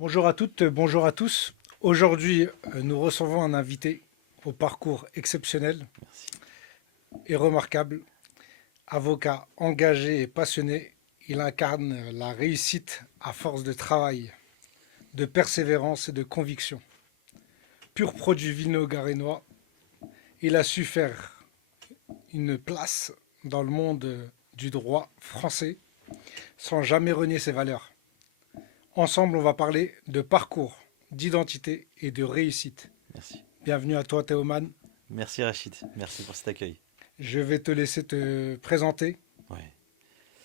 Bonjour à toutes, bonjour à tous. Aujourd'hui, nous recevons un invité au parcours exceptionnel Merci. et remarquable. Avocat engagé et passionné, il incarne la réussite à force de travail, de persévérance et de conviction. Pur produit vilno-garénois, il a su faire une place dans le monde du droit français sans jamais renier ses valeurs. Ensemble, on va parler de parcours, d'identité et de réussite. Merci. Bienvenue à toi, Théoman. Merci Rachid. Merci pour cet accueil. Je vais te laisser te présenter Ouais.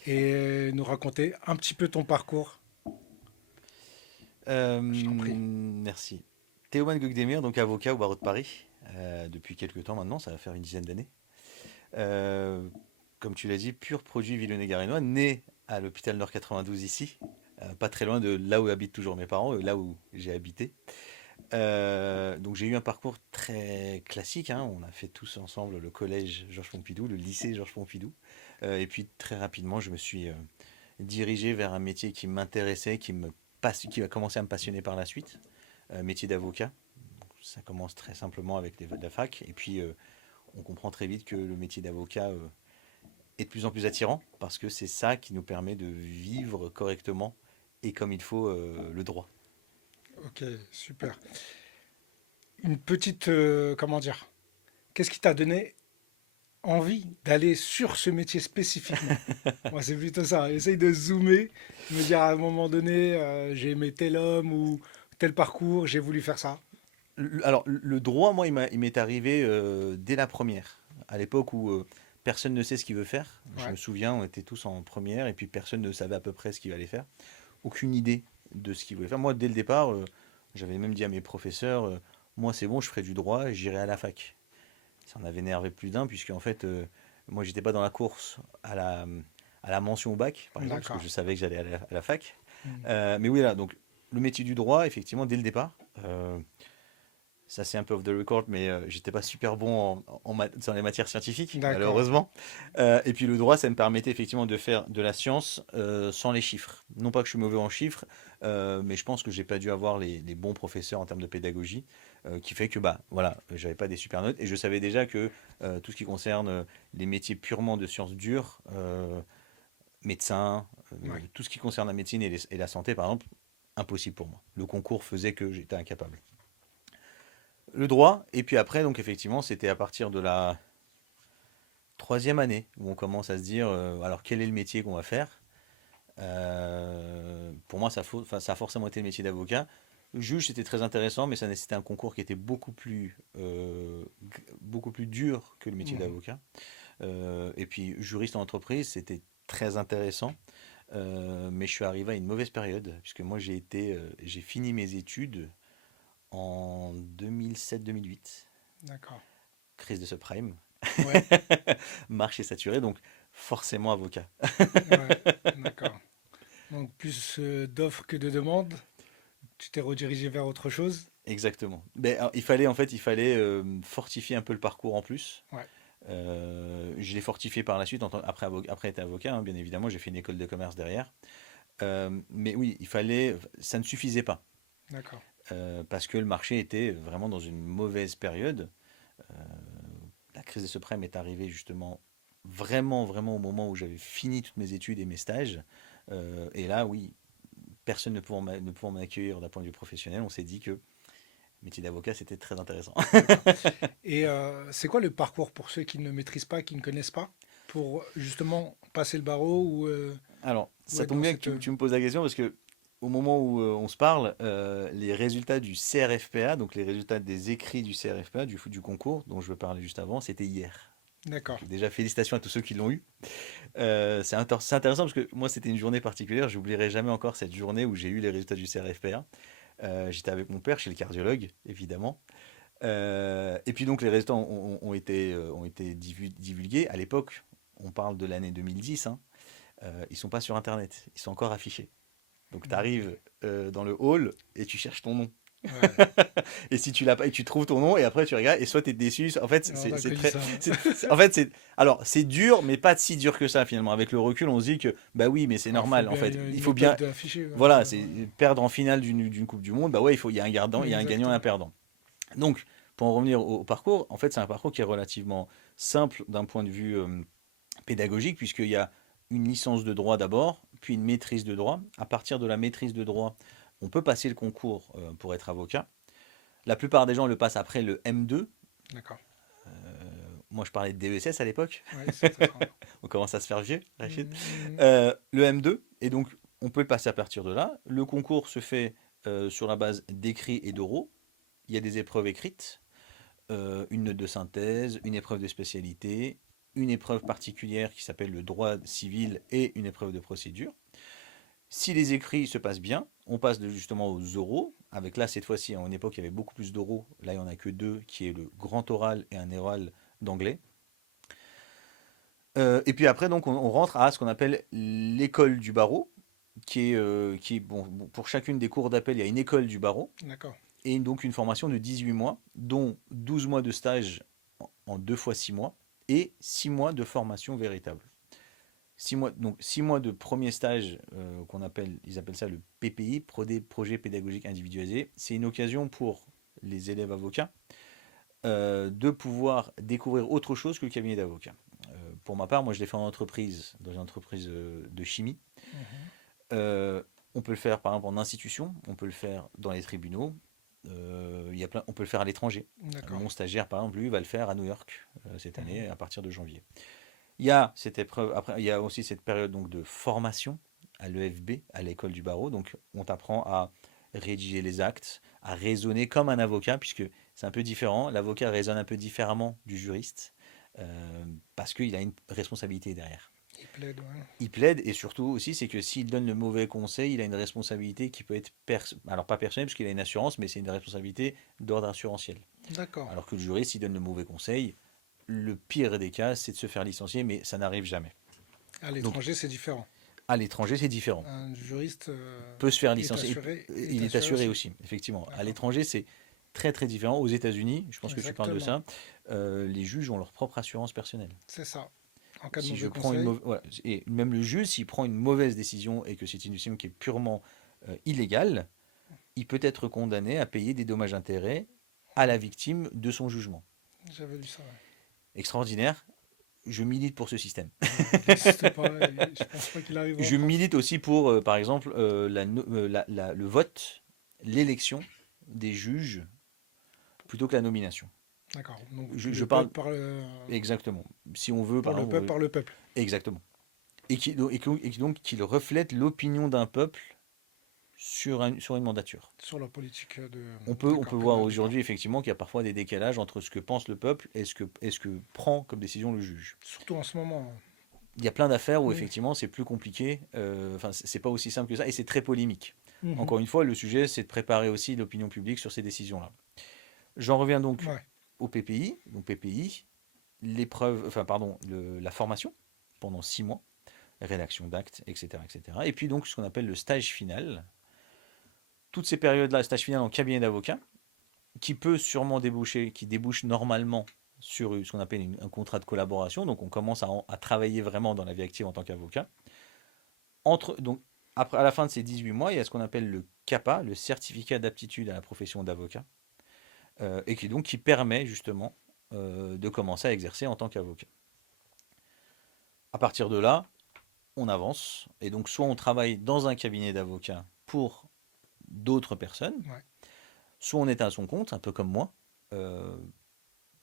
et nous raconter un petit peu ton parcours. Je t'en prie. Merci. Théoman Gökdemir, donc avocat au barreau de Paris, depuis quelques temps maintenant, ça va faire une dizaine d'années. Euh, Comme tu l'as dit, pur produit Villonnet-Garénois, né à l'hôpital Nord 92 ici, pas très loin de là où habitent toujours mes parents, là où j'ai habité. Donc j'ai eu un parcours très classique, hein. On a fait tous ensemble le collège Georges Pompidou, le lycée Georges Pompidou. Et puis très rapidement, je me suis dirigé vers un métier qui m'intéressait, qui a commencé à me passionner par la suite, métier d'avocat. Ça commence très simplement avec les voeux de la fac, et puis on comprend très vite que le métier d'avocat est de plus en plus attirant, parce que c'est ça qui nous permet de vivre correctement et comme il faut le droit. Ok, super. Une petite, comment dire, qu'est-ce qui t'a donné envie d'aller sur ce métier spécifiquement? Moi, c'est plutôt ça. Essaye de zoomer, me dire à un moment donné, j'ai aimé tel homme ou tel parcours, j'ai voulu faire ça. Alors, le droit, moi, il m'est arrivé dès la première, à l'époque où personne ne sait ce qu'il veut faire. Je Ouais, me souviens, on était tous en première et puis personne ne savait à peu près ce qu'il allait faire. Aucune idée de ce qu'il voulait faire. Moi, dès le départ, j'avais même dit à mes professeurs, moi, c'est bon, je ferai du droit et j'irai à la fac. Ça en avait énervé plus d'un, puisque en fait, moi, j'étais pas dans la course à la mention au bac, par exemple, parce que d'accord. je savais que j'allais à la fac. Hmm. Mais oui, là, donc, le métier du droit, effectivement, dès le départ. Ça c'est un peu off the record, mais j'étais pas super bon dans les matières scientifiques, D'accord. malheureusement. Et puis le droit, ça me permettait effectivement de faire de la science sans les chiffres. Non pas que je suis mauvais en chiffres, mais je pense que j'ai pas dû avoir les bons professeurs en termes de pédagogie, qui fait que bah voilà, j'avais pas des super notes et je savais déjà que tout ce qui concerne les métiers purement de sciences dures, médecin, Ouais. tout ce qui concerne la médecine et la santé par exemple, impossible pour moi. Le concours faisait que j'étais incapable. Le droit, et puis après, donc effectivement, c'était à partir de la troisième année où on commence à se dire, alors quel est le métier qu'on va faire. Pour moi, ça a forcément été le métier d'avocat. Juge, c'était très intéressant, mais ça nécessitait un concours qui était beaucoup plus dur que le métier Mhm. d'avocat. Et puis, juriste en entreprise, c'était très intéressant. Mais je suis arrivé à une mauvaise période, puisque moi, j'ai fini mes études en 2007-2008, D'accord. crise de subprime. Ouais, Marché saturé, donc forcément avocat. ouais, d'accord. Donc plus d'offres que de demandes. Tu t'es redirigé vers autre chose? Exactement. Mais alors, il fallait fortifier un peu le parcours en plus. Ouais, Je l'ai fortifié par la suite, après être avocat, hein, bien évidemment, j'ai fait une école de commerce derrière. Mais oui, ça ne suffisait pas. d'accord. Parce que le marché était vraiment dans une mauvaise période. Euh, la crise des subprimes est arrivée justement vraiment, vraiment au moment où j'avais fini toutes mes études et mes stages. Et là, oui, personne ne pouvant m'accueillir d'un point de vue professionnel, on s'est dit que le métier d'avocat, c'était très intéressant. D'accord. Et c'est quoi le parcours pour ceux qui ne maîtrisent pas, qui ne connaissent pas, pour justement passer le barreau Alors, ou ça être tombe dans bien que cette... tu me poses la question parce que au moment où on se parle, les résultats du CRFPA, donc les résultats des écrits du CRFPA, du concours dont je veux parler juste avant, c'était hier. D'accord. Donc déjà, félicitations à tous ceux qui l'ont eu. C'est intéressant parce que moi, c'était une journée particulière. J'oublierai jamais encore cette journée où j'ai eu les résultats du CRFPA. J'étais avec mon père chez le cardiologue, évidemment. Et puis donc les résultats ont été divulgués. À l'époque, on parle de l'année 2010, hein. Ils sont pas sur Internet, ils sont encore affichés. Donc tu Hmm. arrives dans le hall et tu cherches ton nom. Ouais. Et si tu l'as pas, et tu trouves ton nom, et après tu regardes, et soit tu es déçu. En fait, Alors, on a c'est connu très. ça. En fait, alors, c'est dur, mais pas si dur que ça, finalement. Avec le recul, on se dit que, bah oui, mais c'est Il faut normal, en bien fait. une Il faut bien. méthode affichée un Voilà, peu. c'est Ouais. perdre en finale d'une Coupe du Monde, bah ouais, il y a un gardant, il y a un gagnant et un Exactement. perdant. Donc, pour en revenir au parcours, en fait, c'est un parcours qui est relativement simple d'un point de vue pédagogique, puisqu'il y a une licence de droit d'abord, puis une maîtrise de droit. À partir de la maîtrise de droit, on peut passer le concours pour être avocat. La plupart des gens le passent après le M2. D'accord. Moi, je parlais de DESS à l'époque. Ouais, c'était ça. On commence à se faire vieux, Rachid. Mhm. Le M2, et donc on peut le passer à partir de là. Le concours se fait sur la base d'écrits et d'oraux. Il y a des épreuves écrites, une note de synthèse, une épreuve de spécialité, une épreuve particulière qui s'appelle le droit civil et une épreuve de procédure. Si les écrits se passent bien, on passe justement aux oraux. Avec là, cette fois-ci, en époque, il y avait beaucoup plus d'oraux. Là, il n'y en a que deux, qui est le grand oral et un oral d'anglais. Et puis après, donc, on rentre à ce qu'on appelle l'école du barreau, bon, pour chacune des cours d'appel, il y a une école du barreau, D'accord. et donc une formation de 18 mois, dont 12 mois de stage en 2 fois 6 mois, et 6 mois de formation véritable. 6 mois, donc 6 mois de premier stage, ils appellent ça le PPI, projet pédagogique individualisé. C'est une occasion pour les élèves avocats de pouvoir découvrir autre chose que le cabinet d'avocat. Pour ma part, moi je l'ai fait en entreprise, dans une entreprise de chimie. Mhm. Euh, on peut le faire par exemple en institution, on peut le faire dans les tribunaux, on peut le faire à l'étranger. D'accord. Mon stagiaire par exemple, lui, va le faire à New York cette Mhm. année à partir de janvier. Il y a cette épreuve, après il y a aussi cette période donc de formation à l'EFB, à l'école du barreau. Donc on t'apprend à rédiger les actes, à raisonner comme un avocat, puisque c'est un peu différent. L'avocat raisonne un peu différemment du juriste, parce qu'il a une responsabilité derrière. Il plaide, ouais. Il plaide, et surtout aussi, c'est que s'il donne le mauvais conseil, il a une responsabilité qui peut être, alors pas personnelle, parce qu'il a une assurance, mais c'est une responsabilité d'ordre assurantiel. D'accord. Alors que le juriste, s'il donne le mauvais conseil, le pire des cas, c'est de se faire licencier, mais ça n'arrive jamais. À Donc, l'étranger, c'est différent. à l'étranger, c'est différent. Un juriste Peut se faire licencier. est Il est assuré assuré aussi. aussi, effectivement. À D'accord. l'étranger, c'est très très différent. Aux États-Unis, je pense que tu parles de Exactement. ça, les juges ont leur propre assurance personnelle. C'est ça. En cas de Si je mauvais prends une conseil, mauvaise, voilà, et même le juge, s'il prend une mauvaise décision et que c'est une décision qui est purement illégale, il peut être condamné à payer des dommages-intérêts à la victime de son jugement. j'avais lu ça. Ouais. Extraordinaire. Je milite pour ce système. Il n'existe pas. Et je pense pas qu'il arrive en Je France. milite aussi pour, par exemple, le vote, l'élection des juges plutôt que la nomination. D'accord. Donc Je le parle peuple parle exactement. Si on veut, pour par le exemple, peuple par le peuple exactement. Donc qu'il reflète l'opinion d'un peuple sur une mandature. sur la politique de. On peut D'accord. voir Pénal, d'accord. aujourd'hui effectivement qu'il y a parfois des décalages entre ce que pense le peuple et ce que prend comme décision le juge. Surtout en ce moment. Il y a plein d'affaires où Mm. effectivement c'est plus compliqué, enfin c'est pas aussi simple que ça et c'est très polémique. Mhm. Encore une fois, le sujet c'est de préparer aussi l'opinion publique sur ces décisions-là. J'en reviens donc Ouais. au PPI. Donc PPI, la formation pendant 6 mois, rédaction d'actes, etc., etc. Et puis donc ce qu'on appelle le stage final. Toutes ces périodes-là, le stage final en cabinet d'avocat, qui peut sûrement déboucher, qui débouche normalement sur ce qu'on appelle un contrat de collaboration. Donc on commence à travailler vraiment dans la vie active en tant qu'avocat. Donc après, à la fin de ces 18 mois, il y a ce qu'on appelle le CAPA, le certificat d'aptitude à la profession d'avocat, et qui permet justement de commencer à exercer en tant qu'avocat. À partir de là, on avance, et donc soit on travaille dans un cabinet d'avocat pour d'autres personnes, Ouais. soit on est à son compte, un peu comme moi, euh,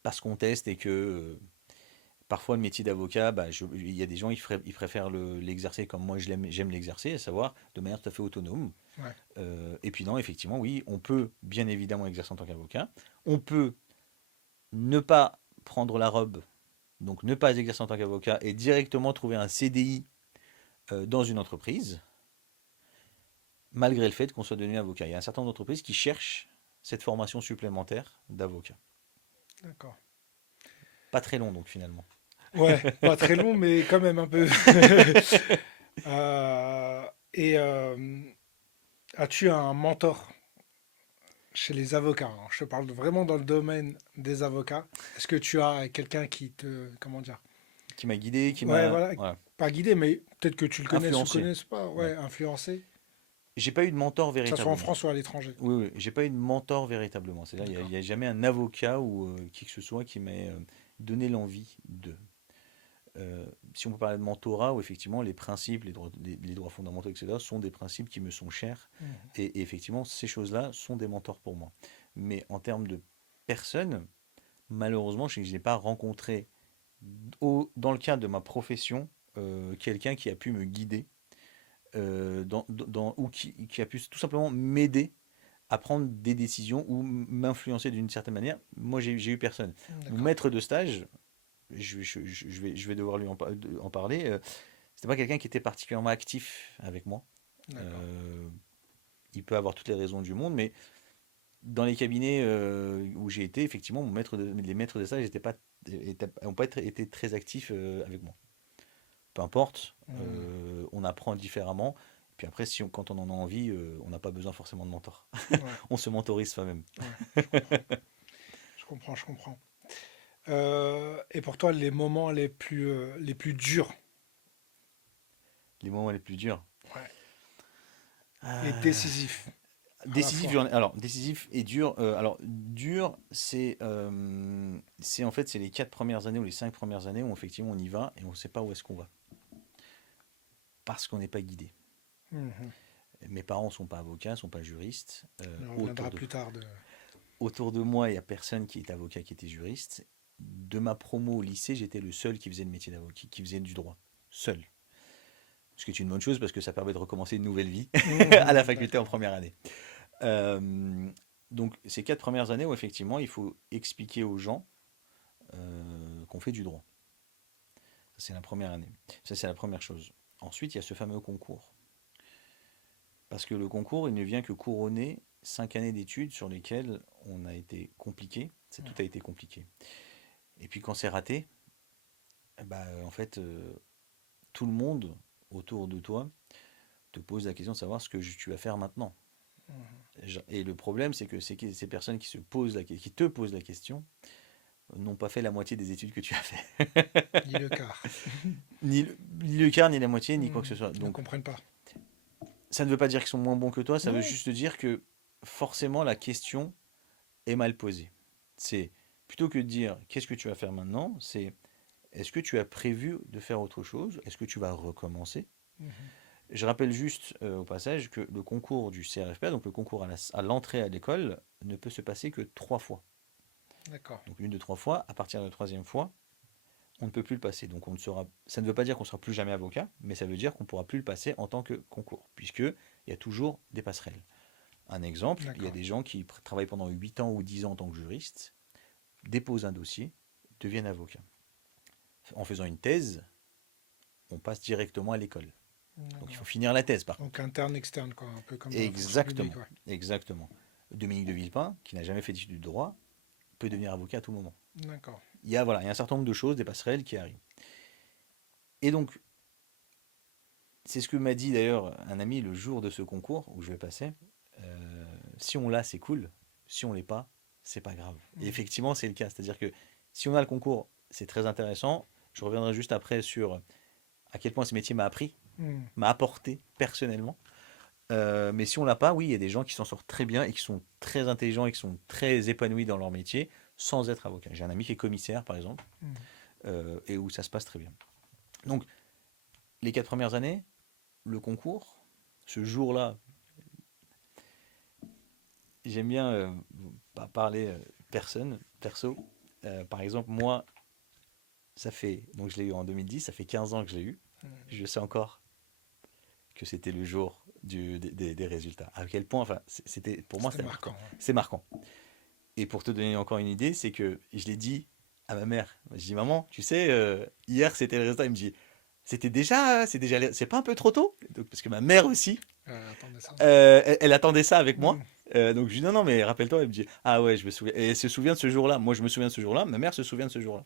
parce qu'on teste et que parfois le métier d'avocat, il y a des gens ils préfèrent l'exercer comme moi j'aime l'exercer, à savoir de manière tout à fait autonome. Ouais. Et puis non, effectivement, oui, on peut bien évidemment exercer en tant qu'avocat. On peut ne pas prendre la robe, donc ne pas exercer en tant qu'avocat et directement trouver un CDI dans une entreprise, malgré le fait qu'on soit devenu avocat. Il y a un certain nombre d'entreprises qui cherchent cette formation supplémentaire d'avocat. D'accord. Pas très long donc finalement. Ouais. Pas très long, mais quand même un peu. Et as-tu un mentor chez les avocats. Alors, je te parle vraiment dans le domaine des avocats. Est-ce que tu as quelqu'un qui te, comment dire, Qui m'a guidé, qui ouais, m'a voilà, voilà, pas guidé, mais peut-être que tu le connais ou influencé. connaisses pas, Ouais. ouais, influencé, J'ai pas eu de mentor que ce soit en véritablement. France ou à l'étranger. Oui, oui, j'ai pas eu de mentor véritablement. C'est-à-dire, il D'accord. n'y a jamais un avocat ou qui que ce soit qui m'ait donné l'envie de. Si on peut parler de mentorat, où effectivement les principes, les droits fondamentaux, etc., sont des principes qui me sont chers. Mhm. Et effectivement, ces choses-là sont des mentors pour moi. Mais en termes de personnes, malheureusement, je n'ai pas rencontré, dans le cadre de ma profession, quelqu'un qui a pu me guider ou qui a pu tout simplement m'aider à prendre des décisions ou m'influencer d'une certaine manière. Moi, j'ai eu personne. Mon D'accord, maître de stage, je vais devoir lui en parler. C'était pas quelqu'un qui était particulièrement actif avec moi. d'accord. Euh, il peut avoir toutes les raisons du monde, mais dans les cabinets où j'ai été, effectivement, les maîtres de stage n'ont pas été très actifs avec moi. Peu importe, Mhm. on apprend différemment. Puis après, quand on en a envie, on n'a pas besoin forcément de mentor. Ouais, On se mentorise soi-même. ouais, je comprends, je comprends, je comprends. Et pour toi, les moments les plus durs, Les moments les plus durs. ouais, et Euh, décisifs à la Décisif, fois. alors décisif et dur. Alors dur, c'est en fait c'est les 4 premières années ou les 5 premières années où effectivement on y va et on ne sait pas où est-ce qu'on va parce qu'on n'est pas guidé. Mhm. Mes parents sont pas avocats, sont pas juristes. On reviendra plus tard de. Autour de moi, il y a personne qui est avocat, qui était juriste. De ma promo au lycée, j'étais le seul qui faisait le métier d'avocat, qui faisait du droit, seul. Ce qui est une bonne chose parce que ça permet de recommencer une nouvelle vie à la Mhm, faculté en d'accord. première année. Euh, donc ces 4 premières années où effectivement il faut expliquer aux gens qu'on fait du droit. Ça c'est la première année. Ça c'est la première chose. Ensuite il y a ce fameux concours. Parce que le concours il ne vient que couronner 5 années d'études sur lesquelles on a été compliqué. Tout a été compliqué. Et puis quand c'est raté, bah, en fait tout le monde autour de toi te pose la question de savoir ce que tu vas faire maintenant. Mhm. Et le problème, c'est que ces personnes qui te posent la question n'ont pas fait la moitié des études que tu as fait. Ni le quart. Ni le quart, ni la moitié, ni quoi que ce Mhm. soit. Ne Donc, comprennent pas. ça ne veut pas dire qu'ils sont moins bons que toi, ça veut Non. juste dire que forcément la question est mal posée. C'est plutôt que de dire qu'est-ce que tu vas faire maintenant, c'est est-ce que tu as prévu de faire autre chose? Est-ce que tu vas recommencer? Mhm. Je rappelle juste au passage que le concours du CRFPA, donc le concours à l'entrée à l'école, ne peut se passer que 3 fois. D'accord. Donc une de 3 fois, à partir de la troisième fois, on ne peut plus le passer. Donc ça ne veut pas dire qu'on ne sera plus jamais avocat, mais ça veut dire qu'on ne pourra plus le passer en tant que concours, puisqu'il y a toujours des passerelles. Un exemple, il y a D'accord. des gens qui travaillent pendant 8 ans ou 10 ans en tant que juriste, déposent un dossier, deviennent avocats. En faisant une thèse, on passe directement à l'école. Donc il faut D'accord. finir la thèse par Donc contre. interne, externe, quoi. Un peu comme dans la fonction publique, Exactement, ouais. exactement. Dominique de Villepin, qui n'a jamais fait d'études de droit, peut devenir avocat à tout moment. D'accord. Il y a un certain nombre de choses, des passerelles qui arrivent. Et donc, c'est ce que m'a dit d'ailleurs un ami le jour de ce concours où je vais passer. Si on l'a, c'est cool. Si on l'est pas, c'est pas grave. Et Mhm. effectivement, c'est le cas. C'est-à-dire que si on a le concours, c'est très intéressant. Je reviendrai juste après sur à quel point ce métier m'a appris, Mhm. m'a apporté personnellement. Mais si on l'a pas, oui, il y a des gens qui s'en sortent très bien et qui sont très intelligents et qui sont très épanouis dans leur métier sans être avocat. J'ai un ami qui est commissaire, par exemple, Mhm. et où ça se passe très bien. Donc, les 4 premières années, le concours, ce jour-là, j'aime bien pas parler perso. Par exemple, moi, donc je l'ai eu en 2010, ça fait 15 ans que je l'ai eu. Mhm. Je sais encore que c'était le jour des résultats. À quel point, enfin, pour moi, C'était c'était marquant. marquant, ouais. C'est marquant. Et pour te donner encore une idée, c'est que je l'ai dit à ma mère. Je dis, maman, tu sais, hier c'était le résultat. Il me dit, c'est pas un peu trop tôt? Donc, parce que ma mère aussi, Attendez ça. elle attendait ça avec moi. Mhm. Donc je dis non, non, mais rappelle-toi, elle me dit ah ouais, je me souviens. Et elle se souvient de ce jour-là. Moi, je me souviens de ce jour-là. Ma mère se souvient de ce jour-là.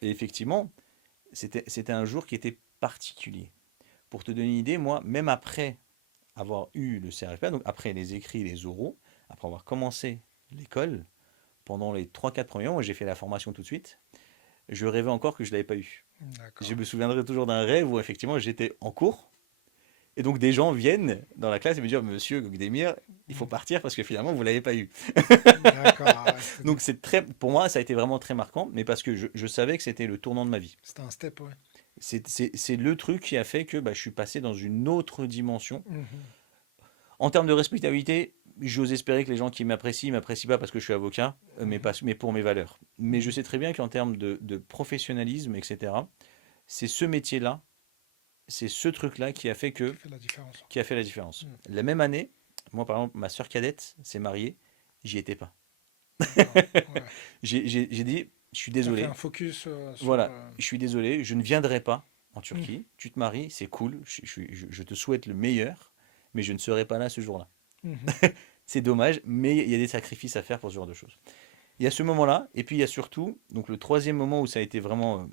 Et effectivement, c'était un jour qui était particulier. Pour te donner une idée, moi, même après avoir eu le CRFPA, donc après les écrits, les oraux, après avoir commencé l'école, pendant les 3-4 premiers mois, moi j'ai fait la formation tout de suite, je rêvais encore que je ne l'avais pas eu. Je D'accord. me souviendrai toujours d'un rêve où effectivement j'étais en cours, et donc des gens viennent dans la classe et me disent: Monsieur Gogdemir, il faut Mm. partir parce que finalement vous ne l'avez pas eu. D'accord. Ah ouais, Donc pour moi, ça a été vraiment très marquant, mais parce que je savais que c'était le tournant de ma vie. c'était un step, ouais. C'est le truc qui a fait que bah, je suis passé dans une autre dimension. Mhm. En termes de respectabilité, j'ose espérer que les gens qui m'apprécient, ne m'apprécient pas parce que je suis avocat, Mhm. mais pour mes valeurs. Mais je Mhm. sais très bien qu'en termes de professionnalisme, etc., c'est ce métier-là, c'est ce truc-là Qui fait la différence. qui a fait la différence. Mm. La même année, moi par exemple, ma sœur cadette s'est mariée, j'y étais pas. D'accord. Ouais. J'ai dit: je suis Tu as fait un désolé, focus sur. voilà, je suis désolé, je ne viendrai pas en Mm. Turquie. Tu te maries, c'est cool, je te souhaite le meilleur, mais je ne serai pas là ce jour-là. Mhm. C'est dommage, mais il y a des sacrifices à faire pour ce genre de choses. Il y a ce moment-là, et puis il y a surtout, donc le troisième moment où ça a été vraiment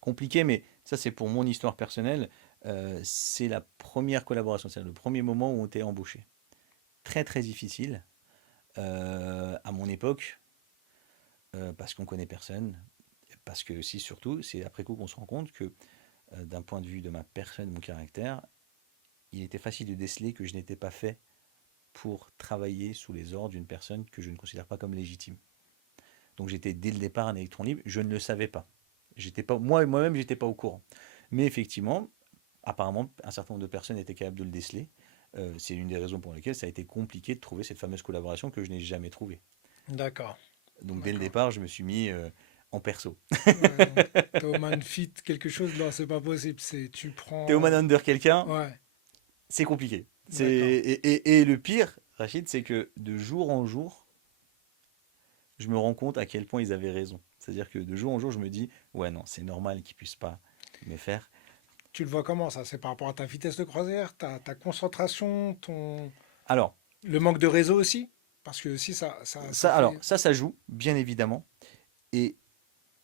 compliqué, mais ça c'est pour mon histoire personnelle, c'est la première collaboration, c'est le premier moment où on t'est embauché. Très très difficile à mon époque, parce qu'on connaît personne, parce que si surtout, c'est après coup qu'on se rend compte que d'un point de vue de ma personne, de mon caractère, il était facile de déceler que je n'étais pas fait pour travailler sous les ordres d'une personne que je ne considère pas comme légitime. Donc j'étais dès le départ un électron libre, je ne le savais pas. J'étais pas moi-même, j'étais pas au courant. Mais effectivement, apparemment, un certain nombre de personnes étaient capables de le déceler. C'est une des raisons pour lesquelles ça a été compliqué de trouver cette fameuse collaboration que je n'ai jamais trouvée. D'accord. Donc dès le D'accord. départ, je me suis mis en perso. Ouais, donc Théoman fit quelque chose, là, c'est pas possible. C'est tu T'es au man prends. under quelqu'un, Ouais, c'est compliqué. d'accord. Et le pire, Rachid, c'est que de jour en jour, je me rends compte à quel point ils avaient raison. C'est-à-dire que de jour en jour, je me dis: ouais, non, c'est normal qu'ils puissent pas me faire. Tu le vois comment ça? C'est par rapport à ta vitesse de croisière, ta concentration, Alors, le manque de réseau aussi? Parce que aussi, ça fait. ça joue, bien évidemment. Et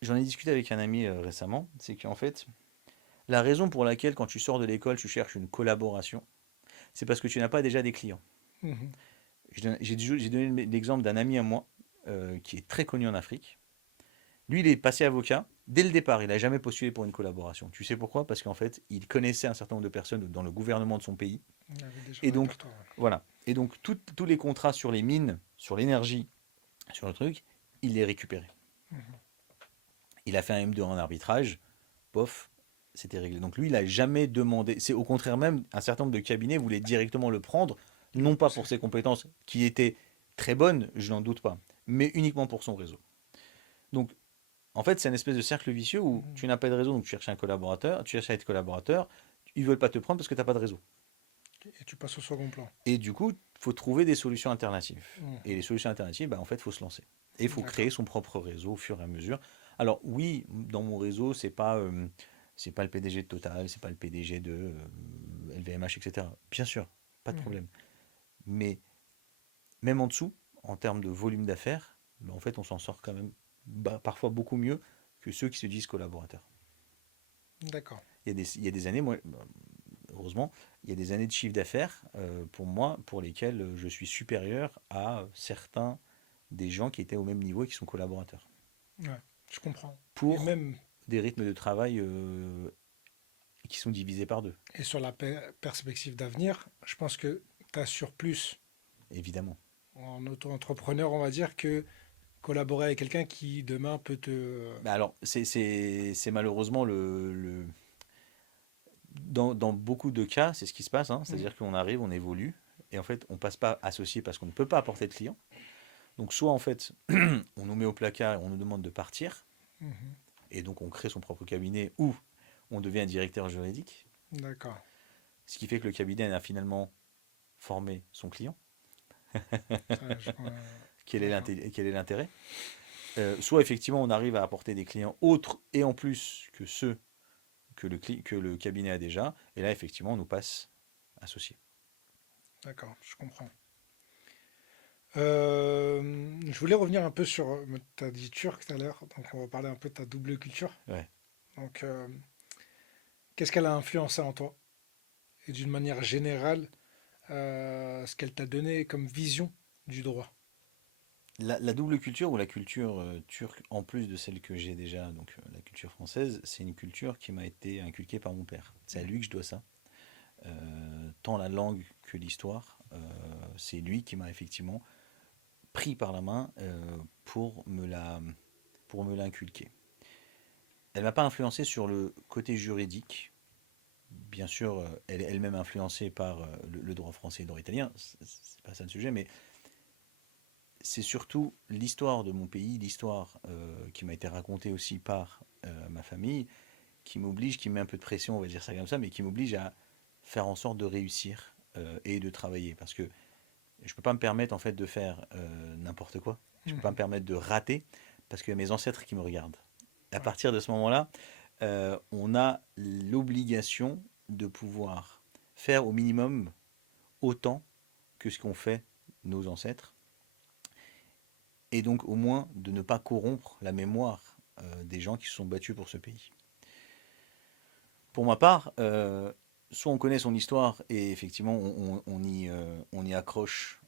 j'en ai discuté avec un ami récemment. C'est qu'en fait, la raison pour laquelle, quand tu sors de l'école, tu cherches une collaboration, c'est parce que tu n'as pas déjà des clients. Mhm. J'ai donné l'exemple d'un ami à moi qui est très connu en Afrique. Lui, il est passé avocat. Dès le départ, il n'a jamais postulé pour une collaboration. Tu sais pourquoi? Parce qu'en fait, il connaissait un certain nombre de personnes dans le gouvernement de son pays. Il y avait déjà Et un donc, répertoire. voilà. Et donc, tous les contrats sur les mines, sur l'énergie, sur le truc, il les récupérait. Mhm. Il a fait un M2 en arbitrage, pof, c'était réglé. Donc lui, il n'a jamais demandé. C'est au contraire même, un certain nombre de cabinets voulaient directement le prendre, Le non pas pour pousser. ses compétences qui étaient très bonnes, je n'en doute pas, mais uniquement pour son réseau. Donc, en fait, c'est une espèce de cercle vicieux où Mhm. tu n'as pas de réseau, donc tu cherches un collaborateur, tu cherches à être collaborateur, ils veulent pas te prendre parce que tu n'as pas de réseau. Et tu passes au second plan. Et du coup, il faut trouver des solutions alternatives. Et Mhm. les solutions alternatives, bah, en fait, il faut se lancer. Et il faut D'accord. créer son propre réseau au fur et à mesure. Alors oui, dans mon réseau, c'est pas le PDG de Total, c'est pas le PDG de LVMH, etc. Bien sûr, pas de Mhm. problème. Mais même en dessous, en termes de volume d'affaires, bah, en fait, on s'en sort quand même parfois beaucoup mieux que ceux qui se disent collaborateurs. D'accord. Il y a des années, moi, heureusement, il y a des années de chiffre d'affaires pour moi, pour lesquelles je suis supérieur à certains des gens qui étaient au même niveau et qui sont collaborateurs. Ouais, je comprends. Et Pour même, des rythmes de travail qui sont divisés par deux, et sur la perspective d'avenir, je pense que tu assures plus évidemment. en auto-entrepreneur, on va dire, que collaborer avec quelqu'un qui demain peut te. Bah alors, c'est malheureusement dans beaucoup de cas, c'est ce qui se passe, hein. Mhm. C'est-à-dire qu'on arrive, on évolue, et en fait, on passe pas associé parce qu'on ne peut pas apporter de clients. Donc, soit en fait, on nous met au placard et on nous demande de partir, Mhm. et donc on crée son propre cabinet, ou on devient un directeur juridique, D'accord. ce qui fait que le cabinet a finalement formé son client. Ça, d'accord. Quel est l'intérêt? Soit effectivement on arrive à apporter des clients autres et en plus que ceux que le cabinet a déjà, et là effectivement on nous passe associé. D'accord, je comprends. Je voulais revenir un peu sur. Tu as dit turc tout à l'heure, donc on va parler un peu de ta double culture. Ouais. Donc, qu'est-ce qu'elle a influencé en toi? Et d'une manière générale, ce qu'elle t'a donné comme vision du droit? La double culture ou la culture turque, en plus de celle que j'ai déjà, donc la culture française, c'est une culture qui m'a été inculquée par mon père. C'est à lui que je dois ça. Tant la langue que l'histoire, c'est lui qui m'a effectivement pris par la main pour me l'inculquer. Elle m'a pas influencé sur le côté juridique. Bien sûr, elle est elle-même influencée par le droit français et le droit italien, c'est pas ça le sujet, mais c'est surtout l'histoire de mon pays, l'histoire qui m'a été racontée aussi par ma famille, qui m'oblige, qui met un peu de pression, on va dire ça comme ça, mais qui m'oblige à faire en sorte de réussir et de travailler. Parce que je ne peux pas me permettre en fait de faire n'importe quoi. Je ne peux pas me Mhm. permettre de rater parce qu'il y a mes ancêtres qui me regardent. À Ouais. partir de ce moment-là, on a l'obligation de pouvoir faire au minimum autant que ce qu'ont fait nos ancêtres et donc au moins de ne pas corrompre la mémoire des gens qui se sont battus pour ce pays. Pour ma part, soit on connaît son histoire et effectivement on y accroche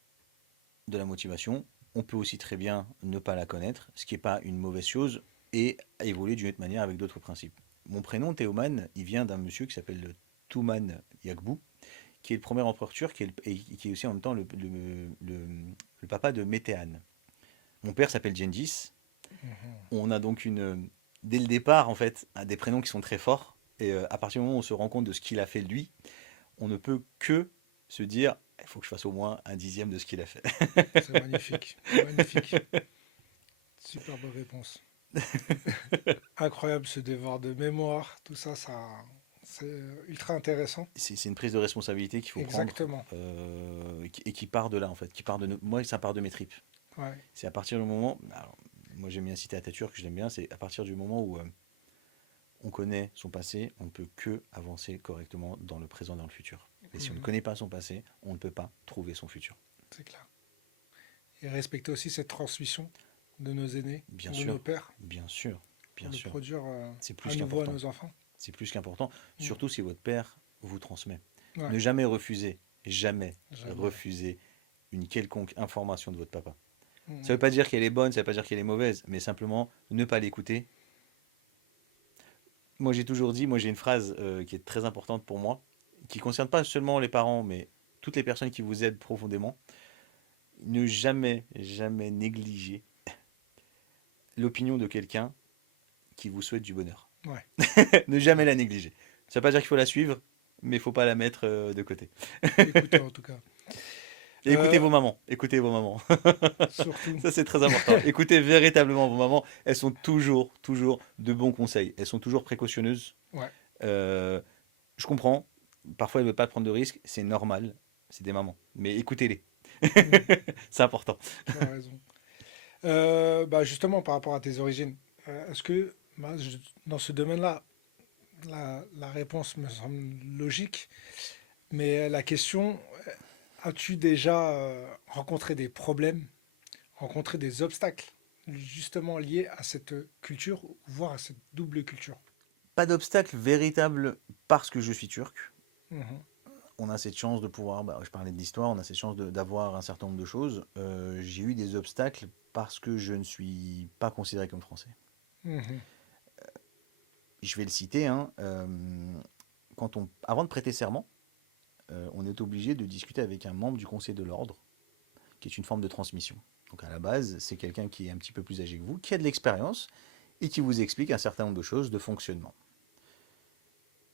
de la motivation, on peut aussi très bien ne pas la connaître, ce qui n'est pas une mauvaise chose, et évoluer d'une autre manière avec d'autres principes. Mon prénom, Théoman, il vient d'un monsieur qui s'appelle Touman Yakbou, qui est le premier empereur turc et qui est aussi en même temps le papa de Météhan. Mon père s'appelle Gengis. Mhm. On a donc dès le départ, en fait, des prénoms qui sont très forts. Et à partir du moment où on se rend compte de ce qu'il a fait lui, on ne peut que se dire, il faut que je fasse au moins un dixième de ce qu'il a fait. C'est magnifique, magnifique. Superbe réponse. Incroyable ce devoir de mémoire, tout ça, c'est ultra intéressant. C'est une prise de responsabilité qu'il faut prendre Exactement. et qui part de là, en fait. Moi, ça part de mes tripes. Ouais. C'est à partir du moment. Alors, moi, j'aime bien citer Atatürk, je l'aime bien. C'est à partir du moment où on connaît son passé, on ne peut que avancer correctement dans le présent et dans le futur. Mais si on ne Mhm. connaît pas son passé, on ne peut pas trouver son futur. C'est clair. Et respecter aussi cette transmission de nos aînés, Bien de nos sûr, pères, bien sûr, pour bien le sûr. produire C'est à plus nouveau à qu'important. nos enfants. C'est plus qu'important, Mm. surtout si votre père vous transmet. Ouais, Ne jamais jamais. refuser une quelconque information de votre papa. Ça ne veut Mm. pas dire qu'elle est bonne, ça ne veut pas dire qu'elle est mauvaise, mais simplement ne pas l'écouter. Moi j'ai toujours dit, moi j'ai une phrase qui est très importante pour moi, qui ne concerne pas seulement les parents, mais toutes les personnes qui vous aident profondément. Ne jamais négliger l'opinion de quelqu'un qui vous souhaite du bonheur. Ouais, Ne jamais la négliger. Ça ne veut pas dire qu'il faut la suivre, mais il ne faut pas la mettre de côté. écoutez en tout cas. Et écoutez Euh, vos mamans, écoutez vos mamans. surtout, Ça c'est très important. Écoutez véritablement vos mamans. Elles sont toujours de bons conseils. Elles sont toujours précautionneuses. ouais, Euh, je comprends. Parfois elles ne veulent pas prendre de risques. C'est normal. C'est des mamans. Mais écoutez-les. mm, C'est important. tu as raison. Bah justement, par rapport à tes origines, est-ce que bah, dans ce domaine-là, la réponse me semble logique, mais la question, as-tu déjà rencontré des problèmes, rencontré des obstacles justement liés à cette culture, voire à cette double culture? Pas d'obstacle véritable parce que je suis turc. Mhm. On a cette chance de pouvoir, bah, je parlais de l'histoire, on a cette chance d'avoir un certain nombre de choses. J'ai eu des obstacles parce que je ne suis pas considéré comme français. Mhm. Je vais le citer, hein, avant de prêter serment, on est obligé de discuter avec un membre du Conseil de l'Ordre, qui est une forme de transmission. Donc à la base, c'est quelqu'un qui est un petit peu plus âgé que vous, qui a de l'expérience et qui vous explique un certain nombre de choses de fonctionnement.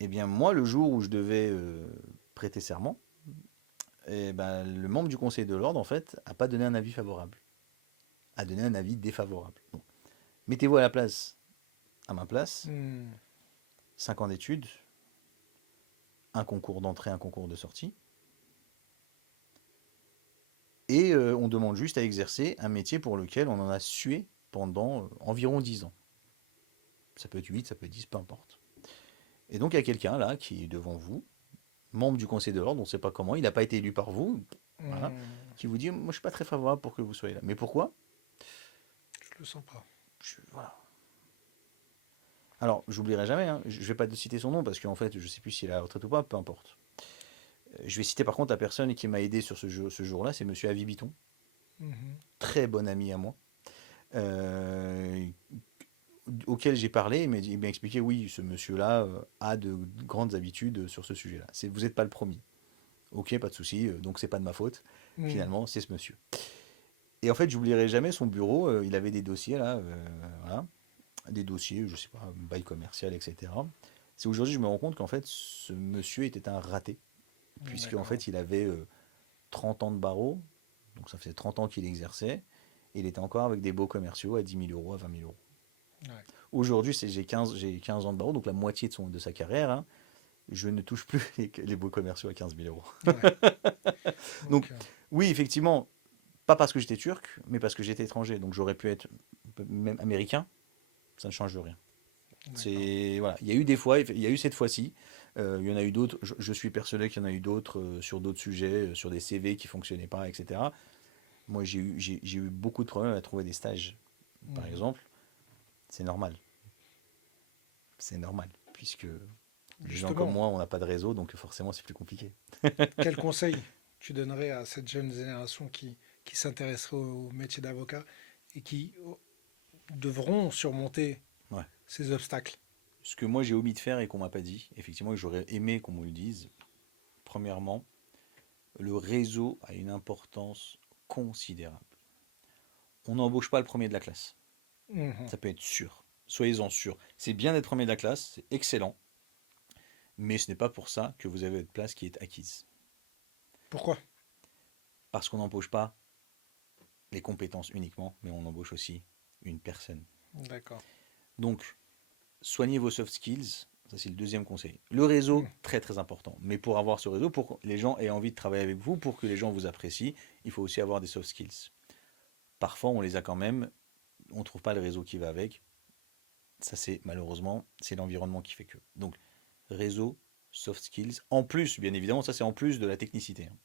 Eh bien moi, le jour où je devais prêter serment, eh ben, le membre du Conseil de l'Ordre, en fait, n'a pas donné un avis favorable, a donné un avis défavorable. Bon. Mettez-vous à ma place, Mhm. 5 ans d'études, un concours d'entrée, un concours de sortie, et on demande juste à exercer un métier pour lequel on en a sué pendant environ 10 ans. Ça peut être 8, ça peut être 10, peu importe. Et donc il y a quelqu'un là qui est devant vous, membre du Conseil de l'Ordre, on ne sait pas comment, il n'a pas été élu par vous, voilà, Mhm. qui vous dit, moi je ne suis pas très favorable pour que vous soyez là. Mais pourquoi? Je le sens pas. Voilà. Alors, j'oublierai jamais, hein, je ne vais pas citer son nom parce qu'en fait, je ne sais plus s'il est à la retraite ou pas, peu importe. Je vais citer par contre la personne qui m'a aidé sur ce jour-là, c'est Monsieur Avi Biton, Mhm. très bon ami à moi, euh, auquel j'ai parlé, il m'a expliqué, oui, ce monsieur-là a de grandes habitudes sur ce sujet-là. Vous n'êtes pas le premier. Ok, pas de souci, donc c'est pas de ma faute. Mhm. Finalement, c'est ce monsieur. Et en fait, j'oublierai jamais son bureau. Il avait des dossiers là, voilà, des dossiers, je sais pas, bail commercial, etc. C'est aujourd'hui que je me rends compte qu'en fait, ce monsieur était un raté, puisqu'en D'accord. fait, il avait 30 ans de barreau, donc ça faisait 30 ans qu'il exerçait, et il était encore avec des baux commerciaux à 10 000 euros, à 20 000 euros. Ouais. Aujourd'hui, j'ai 15 ans de barreau, donc la moitié de sa carrière, hein, je ne touche plus les baux commerciaux à 15 000 euros. Ouais. Donc, Ok. oui, effectivement, pas parce que j'étais turc, mais parce que j'étais étranger. Donc, j'aurais pu être même américain, ça ne change rien. D'accord. C'est voilà, il y a eu des fois, il y a eu cette fois-ci, il y en a eu d'autres. Je suis persuadé qu'il y en a eu d'autres sur d'autres sujets, sur des CV qui fonctionnaient pas, etc. Moi, j'ai eu beaucoup de problèmes à trouver des stages, par Mhm. exemple. C'est normal, c'est normal, puisque les gens comme Justement, moi, on n'a pas de réseau, donc forcément, c'est plus compliqué. quel conseil tu donnerais à cette jeune génération qui s'intéresserait au métier d'avocat et qui devront surmonter Ouais. ces obstacles? Ce que moi j'ai omis de faire et qu'on m'a pas dit, effectivement, et j'aurais aimé qu'on me le dise. Premièrement, le réseau a une importance considérable. On n'embauche pas le premier de la classe. Mhm. Ça peut être sûr. Soyez-en sûrs. C'est bien d'être premier de la classe, c'est excellent, mais ce n'est pas pour ça que vous avez votre place qui est acquise. Pourquoi? Parce qu'on n'embauche pas les compétences uniquement, mais on embauche aussi une personne. D'accord. Donc, soignez vos soft skills, ça c'est le deuxième conseil. Le Mhm. réseau, très très important. Mais pour avoir ce réseau, pour que les gens aient envie de travailler avec vous, pour que les gens vous apprécient, il faut aussi avoir des soft skills. Parfois, on les a quand même, on ne trouve pas le réseau qui va avec. Ça, c'est malheureusement, c'est l'environnement qui fait que. Donc, réseau, soft skills. En plus, bien évidemment, ça c'est en plus de la technicité, hein.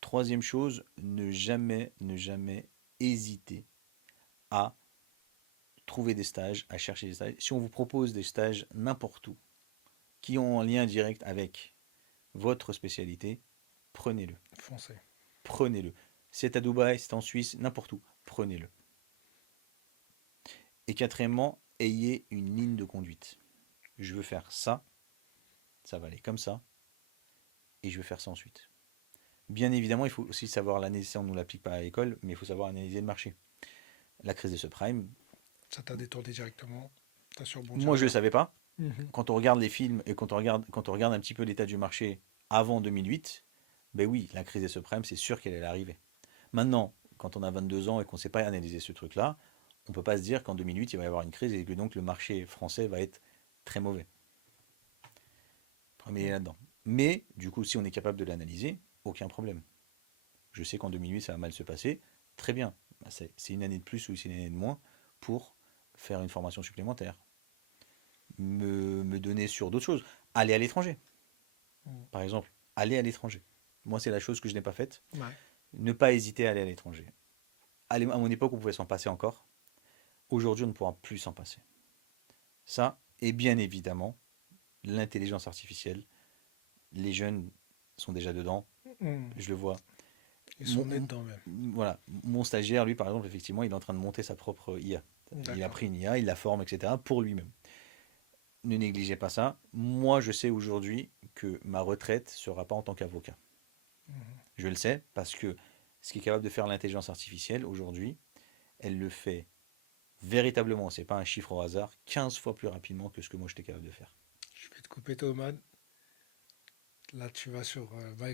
Troisième chose, ne jamais hésiter à trouver des stages, à chercher des stages. Si on vous propose des stages n'importe où, qui ont un lien direct avec votre spécialité, prenez-le. Foncez. Prenez-le. C'est à Dubaï, c'est en Suisse, n'importe où, prenez-le. Et quatrièmement, ayez une ligne de conduite. Je veux faire ça, ça va aller comme ça, et je veux faire ça ensuite. Bien évidemment, il faut aussi savoir l'analyser, on ne nous l'applique pas à l'école, mais il faut savoir analyser le marché. La crise des subprimes, Ça t'a détourné directement. T'as su rebondir moi je ne le ailleurs. savais pas. Mhm. Quand on regarde les films et quand on regarde un petit peu l'état du marché avant 2008, ben oui, la crise des subprimes, c'est sûr qu'elle allait arriver. Maintenant, quand on a 22 ans et qu'on ne sait pas analyser ce truc-là, on ne peut pas se dire qu'en 2008, il va y avoir une crise et que donc le marché français va être très mauvais. Premier là-dedans. Mais, du coup, si on est capable de l'analyser, aucun problème. Je sais qu'en 2008, ça va mal se passer. Très bien. Bah, c'est une année de plus ou c'est une année de moins pour faire une formation supplémentaire. Me donner sur d'autres choses. Aller à l'étranger, Mhm. par exemple. Aller à l'étranger. Moi, c'est la chose que je n'ai pas faite. Ouais. Ne pas hésiter à aller à l'étranger. À mon époque, on pouvait s'en passer encore. Aujourd'hui, on ne pourra plus s'en passer. Ça, et bien évidemment, l'intelligence artificielle. Les jeunes sont déjà dedans, Mhm. je le vois. Ils sont nés Mon, dedans même. voilà, mon stagiaire, lui, par exemple, effectivement, il est en train de monter sa propre IA. Il a D'accord. pris une IA, il la forme, etc., pour lui-même. Ne négligez pas ça. Moi, je sais aujourd'hui que ma retraite ne sera pas en tant qu'avocat. Mhm. Je le sais parce que ce qui est capable de faire l'intelligence artificielle aujourd'hui, elle le fait véritablement, c'est pas un chiffre au hasard, 15 fois plus rapidement que ce que moi j'étais capable de faire. Je vais te couper, Thomas. Là, tu vas sur ma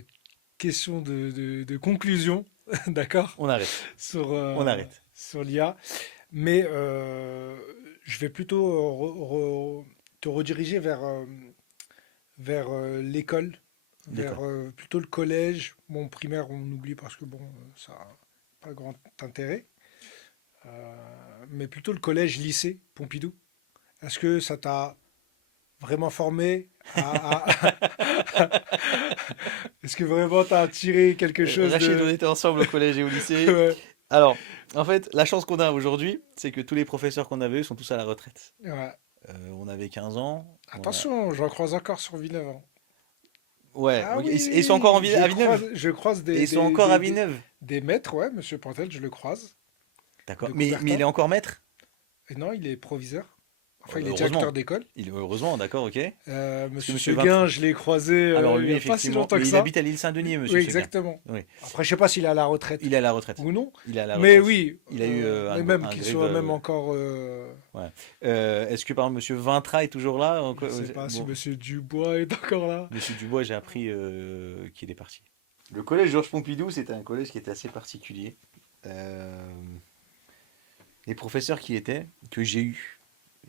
question de conclusion, d'accord? On arrête. Sur, On arrête. sur l'IA. Mais je vais plutôt te rediriger vers l'école, vers L'école. plutôt le collège. Bon, primaire, on oublie parce que bon, ça n'a pas grand intérêt. Mais plutôt le collège, lycée, Pompidou. Est-ce que ça t'a vraiment formé Est-ce que vraiment t'as tiré quelque chose Rachid, on de... était ensemble au collège et au lycée. Ouais, Alors, en fait, la chance qu'on a aujourd'hui, c'est que tous les professeurs qu'on avait eu sont tous à la retraite. ouais. On avait 15 ans. Attention, j'en croise encore sur Villeneuve, hein. Ouais, Ah ok. oui, Et ils sont encore oui, à Villeneuve? je croise Et ils sont encore à Villeneuve? des maîtres, ouais, Monsieur Pantel, je le croise, D'accord. de Mais il est Coubertin. encore maître? Et non, il est proviseur. Enfin, il est directeur Heureusement. d'école. Heureusement, d'accord, ok. Parce que Monsieur Monsieur Seguin, Vintra. je l'ai croisé Alors il n'y lui, a pas si effectivement. longtemps que Mais il ça. habite à l'île Saint-Denis, Oui, Monsieur Seguin. exactement. Oui. Après, je sais pas s'il est à la retraite Il est à la retraite. ou non, Il est à la mais retraite. oui, Il a eu mais même un qu'il grève. soit même encore, Ouais. Est-ce que par exemple Monsieur Vintra est toujours là? je sais pas si Bon, Monsieur Dubois est encore là. Monsieur Dubois, j'ai appris qu'il est parti. Le collège Georges Pompidou, c'était un collège qui était assez particulier. Euh, les professeurs qui étaient, que j'ai eus,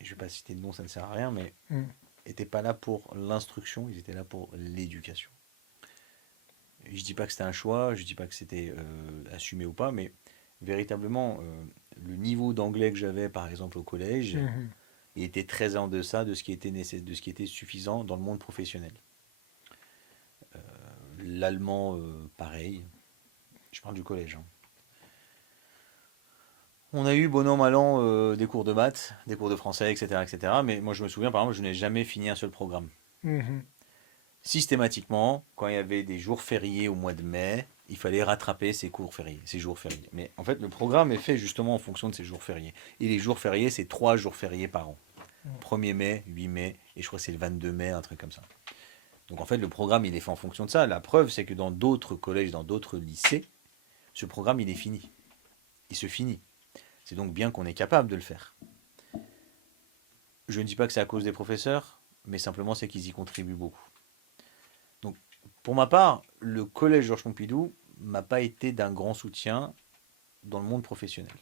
je ne vais pas citer de nom, ça ne sert à rien, mais Hmm. n'étaient pas là pour l'instruction, ils étaient là pour l'éducation. Je dis pas que c'était un choix, je dis pas que c'était assumé ou pas, mais véritablement, le niveau d'anglais que j'avais, par exemple, au collège, Mhm. il était très en deçà de ce qui était, de ce qui était suffisant dans le monde professionnel. L'allemand, pareil. Je parle du collège, hein. On a eu, bon an, mal an, des cours de maths, des cours de français, etc., etc. Mais moi, je me souviens, par exemple, je n'ai jamais fini un seul programme. Mhm. Systématiquement, quand il y avait des jours fériés au mois de mai, il fallait rattraper ces cours fériés, ces jours fériés. Mais en fait, le programme est fait justement en fonction de ces jours fériés. Et les jours fériés, c'est 3 jours fériés par an. 1er mai, 8 mai, et je crois que c'est le 22 mai, un truc comme ça. Donc en fait, le programme, il est fait en fonction de ça. La preuve, c'est que dans d'autres collèges, dans d'autres lycées, ce programme, il est fini. Il se finit. C'est donc bien qu'on est capable de le faire. Je ne dis pas que c'est à cause des professeurs, mais simplement c'est qu'ils y contribuent beaucoup. Donc, pour ma part, le collège Georges Pompidou m'a pas été d'un grand soutien dans le monde professionnel.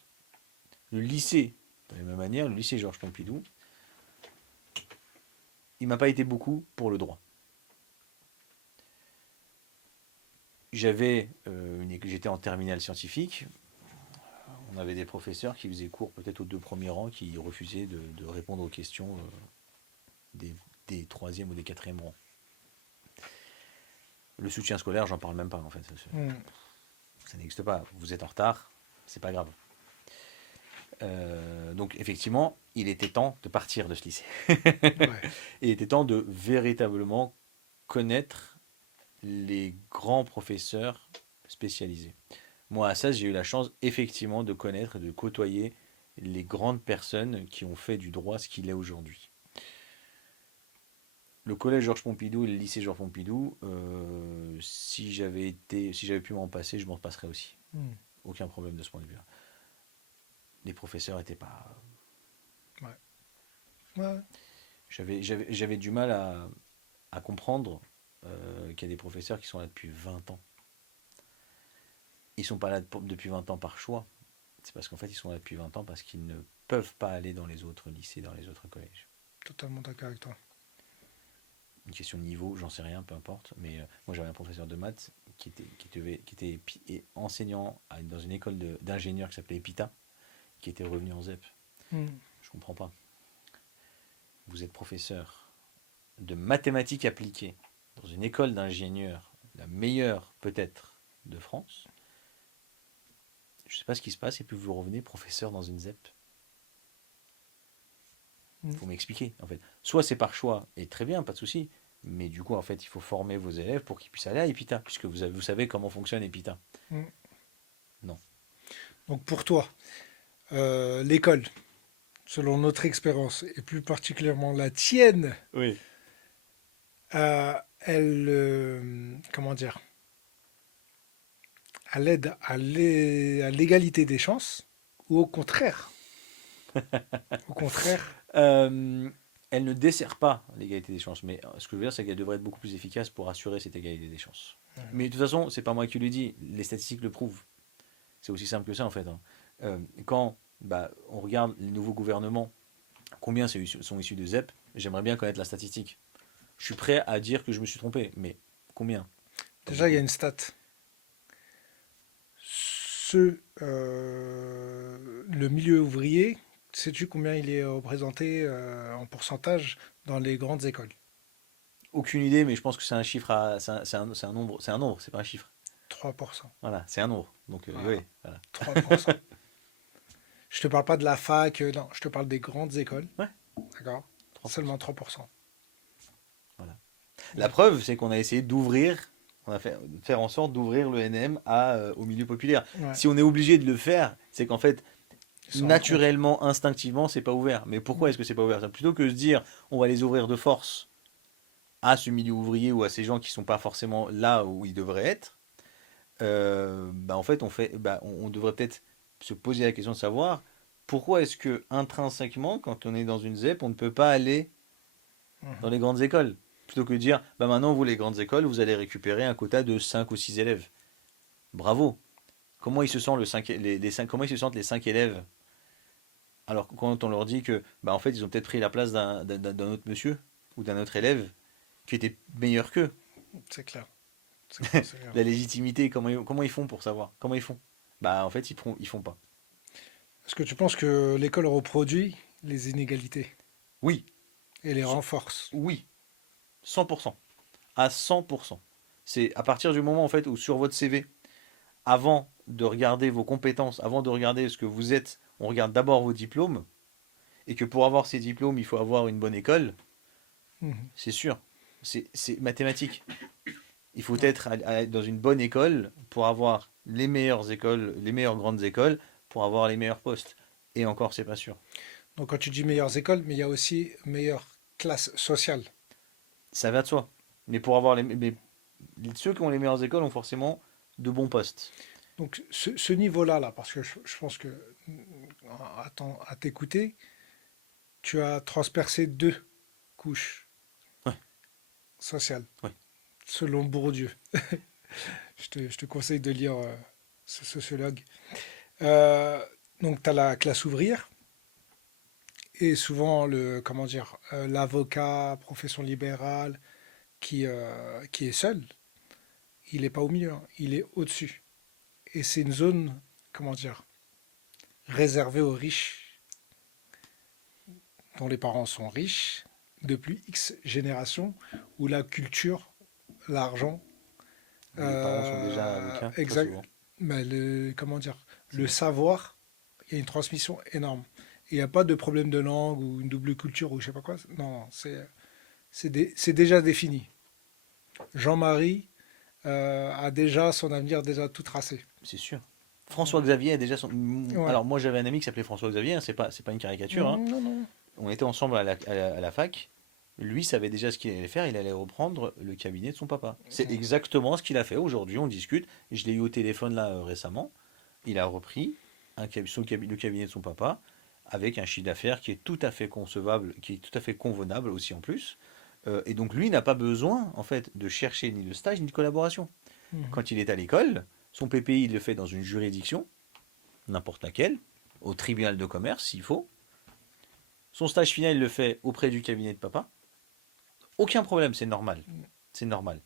Le lycée, de la même manière, le lycée Georges Pompidou, il m'a pas été beaucoup pour le droit. J'étais en terminale scientifique. On avait des professeurs qui faisaient cours peut-être aux 2 premiers rangs, qui refusaient de répondre aux questions des 3e ou des 4e rangs. Le soutien scolaire, j'en parle même pas en fait. Mhm. Ça n'existe pas. Vous êtes en retard, c'est pas grave. Donc effectivement, il était temps de partir de ce lycée. Ouais. Il était temps de véritablement connaître les grands professeurs spécialisés. Moi, à ça, j'ai eu la chance effectivement de connaître et de côtoyer les grandes personnes qui ont fait du droit ce qu'il est aujourd'hui. Le collège Georges Pompidou et le lycée Georges Pompidou, si j'avais pu m'en passer, je m'en passerais aussi. Mhm. Aucun problème de ce point de vue-là. Les professeurs n'étaient pas. Ouais. Ouais. J'avais du mal à comprendre qu'il y a des professeurs qui sont là depuis 20 ans. Ils ne sont pas là depuis 20 ans par choix. C'est parce qu'en fait, ils sont là depuis 20 ans parce qu'ils ne peuvent pas aller dans les autres lycées, dans les autres collèges. Totalement d'accord avec toi. Une question de niveau, j'en sais rien, peu importe. Mais moi, j'avais un professeur de maths qui était enseignant dans une école d'ingénieurs qui s'appelait EPITA, qui était revenu en ZEP. Mhm. Je comprends pas. Vous êtes professeur de mathématiques appliquées dans une école d'ingénieurs, la meilleure peut-être de France. Je ne sais pas ce qui se passe, et puis vous revenez professeur dans une ZEP. Il faut m'expliquer, en fait. Soit c'est par choix, et très bien, pas de souci, mais du coup, en fait, il faut former vos élèves pour qu'ils puissent aller à EPITA, puisque vous savez comment fonctionne EPITA. Mhm. Non. Donc pour toi, l'école, selon notre expérience, et plus particulièrement la tienne, Oui. elle, comment dire, elle aide à à l'égalité des chances, ou au contraire? Au contraire. Euh, Elle ne dessert pas l'égalité des chances, mais ce que je veux dire, c'est qu'elle devrait être beaucoup plus efficace pour assurer cette égalité des chances. Mais de toute façon, c'est pas moi qui le dis, les statistiques le prouvent. C'est aussi simple que ça en fait, hein. Quand on regarde les nouveaux gouvernements, combien sont issus de ZEP, j'aimerais bien connaître la statistique. Je suis prêt à dire que je me suis trompé, mais combien? Pas Déjà, il y a beaucoup. une stat. Le milieu ouvrier, sais-tu combien il est représenté en pourcentage dans les grandes écoles? Aucune idée, mais je pense que c'est un chiffre c'est un nombre, c'est pas un chiffre. 3%. Voilà, c'est un nombre. Donc Voilà, oui, voilà. 3%. Je te parle pas de la fac, non, je te parle des grandes écoles, Ouais, d'accord? 3%. Seulement 3%. Voilà. La preuve, c'est qu'on a essayé d'ouvrir, on a fait faire en sorte d'ouvrir le NM au milieu populaire. Ouais, Si on est obligé de le faire, c'est qu'en fait, ils s'en rendent compte. naturellement, instinctivement, c'est pas ouvert. Mais pourquoi est-ce que c'est pas ouvert? Plutôt que de se dire, on va les ouvrir de force à ce milieu ouvrier ou à ces gens qui sont pas forcément là où ils devraient être, bah en fait, on devrait peut-être se poser la question de savoir pourquoi est-ce que intrinsèquement, quand on est dans une ZEP, on ne peut pas aller dans Mhm. les grandes écoles. Plutôt que de dire, bah maintenant, vous, les grandes écoles, vous allez récupérer un quota de 5 ou 6 élèves. Bravo. Comment ils se sentent comment ils se sentent les 5 élèves? Alors quand on leur dit que, bah en fait, ils ont peut-être pris la place d'un autre monsieur ou d'un autre élève qui était meilleur qu'eux. C'est clair, c'est clair, c'est clair. La légitimité, comment ils font pour savoir? Comment ils font? Bah en fait, ils font pas. Est-ce que tu penses que l'école reproduit les inégalités Oui, et les so- renforce? oui, 100%. À 100%. C'est à partir du moment en fait où sur votre CV, avant de regarder vos compétences, avant de regarder ce que vous êtes, on regarde d'abord vos diplômes, et que pour avoir ces diplômes, il faut avoir une bonne école, Mhm. c'est sûr. C'est mathématique. Il faut Ouais. être dans une bonne école pour avoir les meilleures écoles, les meilleures grandes écoles, pour avoir les meilleurs postes. Et encore, c'est pas sûr. Donc quand tu dis meilleures écoles, mais il y a aussi meilleure classe sociale. Ça va de soi. Mais pour avoir ceux qui ont les meilleures écoles ont forcément de bons postes. Donc ce niveau-là, là, parce que je pense que à t'écouter, tu as transpercé deux couches Ouais, sociales, ouais. selon Bourdieu. Je te conseille de lire ce sociologue. Euh, donc tu as la classe ouvrière et souvent comment dire, l'avocat, profession libérale, qui est seul, il n'est pas au milieu, hein, il est au-dessus. Et c'est une zone, comment dire, réservée aux riches, dont les parents sont riches, depuis X générations, où la culture, l'argent, Où les parents sont déjà avocats, très exact, souvent. mais comment dire, le C'est- savoir, il y a une transmission énorme. Il n'y a pas de problème de langue ou une double culture ou je sais pas quoi. Non, non, c'est déjà défini. Jean-Marie a déjà son avenir déjà tout tracé. C'est sûr. François Xavier a déjà son. Ouais. Alors moi j'avais un ami qui s'appelait François Xavier, hein, c'est pas une caricature, hein. Non, non. On était ensemble à la fac. Lui savait déjà ce qu'il allait faire, il allait reprendre le cabinet de son papa. C'est exactement ce qu'il a fait. Aujourd'hui, on discute. Je l'ai eu au téléphone là récemment. Il a repris le cabinet de son papa avec un chiffre d'affaires qui est tout à fait concevable, qui est tout à fait convenable aussi en plus. Et donc lui n'a pas besoin en fait de chercher ni de stage ni de collaboration. Mhm. Quand il est à l'école, son PPI il le fait dans une juridiction, n'importe laquelle, au tribunal de commerce s'il faut. Son stage final il le fait auprès du cabinet de papa. Aucun problème, c'est normal. C'est normal.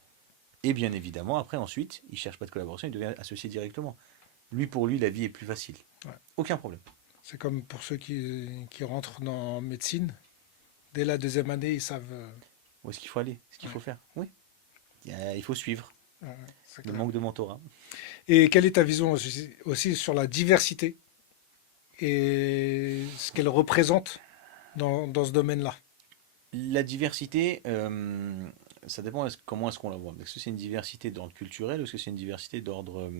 Et bien évidemment, après, ensuite, il ne cherche pas de collaboration, il devient associé directement. Pour lui, la vie est plus facile. Ouais. Aucun problème. C'est comme pour ceux qui rentrent dans médecine. Dès la deuxième année, ils savent. Où est-ce qu'il faut aller? Ce qu'il Ouais, faut faire? Oui. Il faut suivre. ouais, c'est Le clair. manque de mentorat. Et quelle est ta vision aussi sur la diversité et ce qu'elle représente dans ce domaine-là? La diversité, ça dépend comment est-ce qu'on la voit. Est-ce que c'est une diversité d'ordre culturel ou est-ce que c'est une diversité d'ordre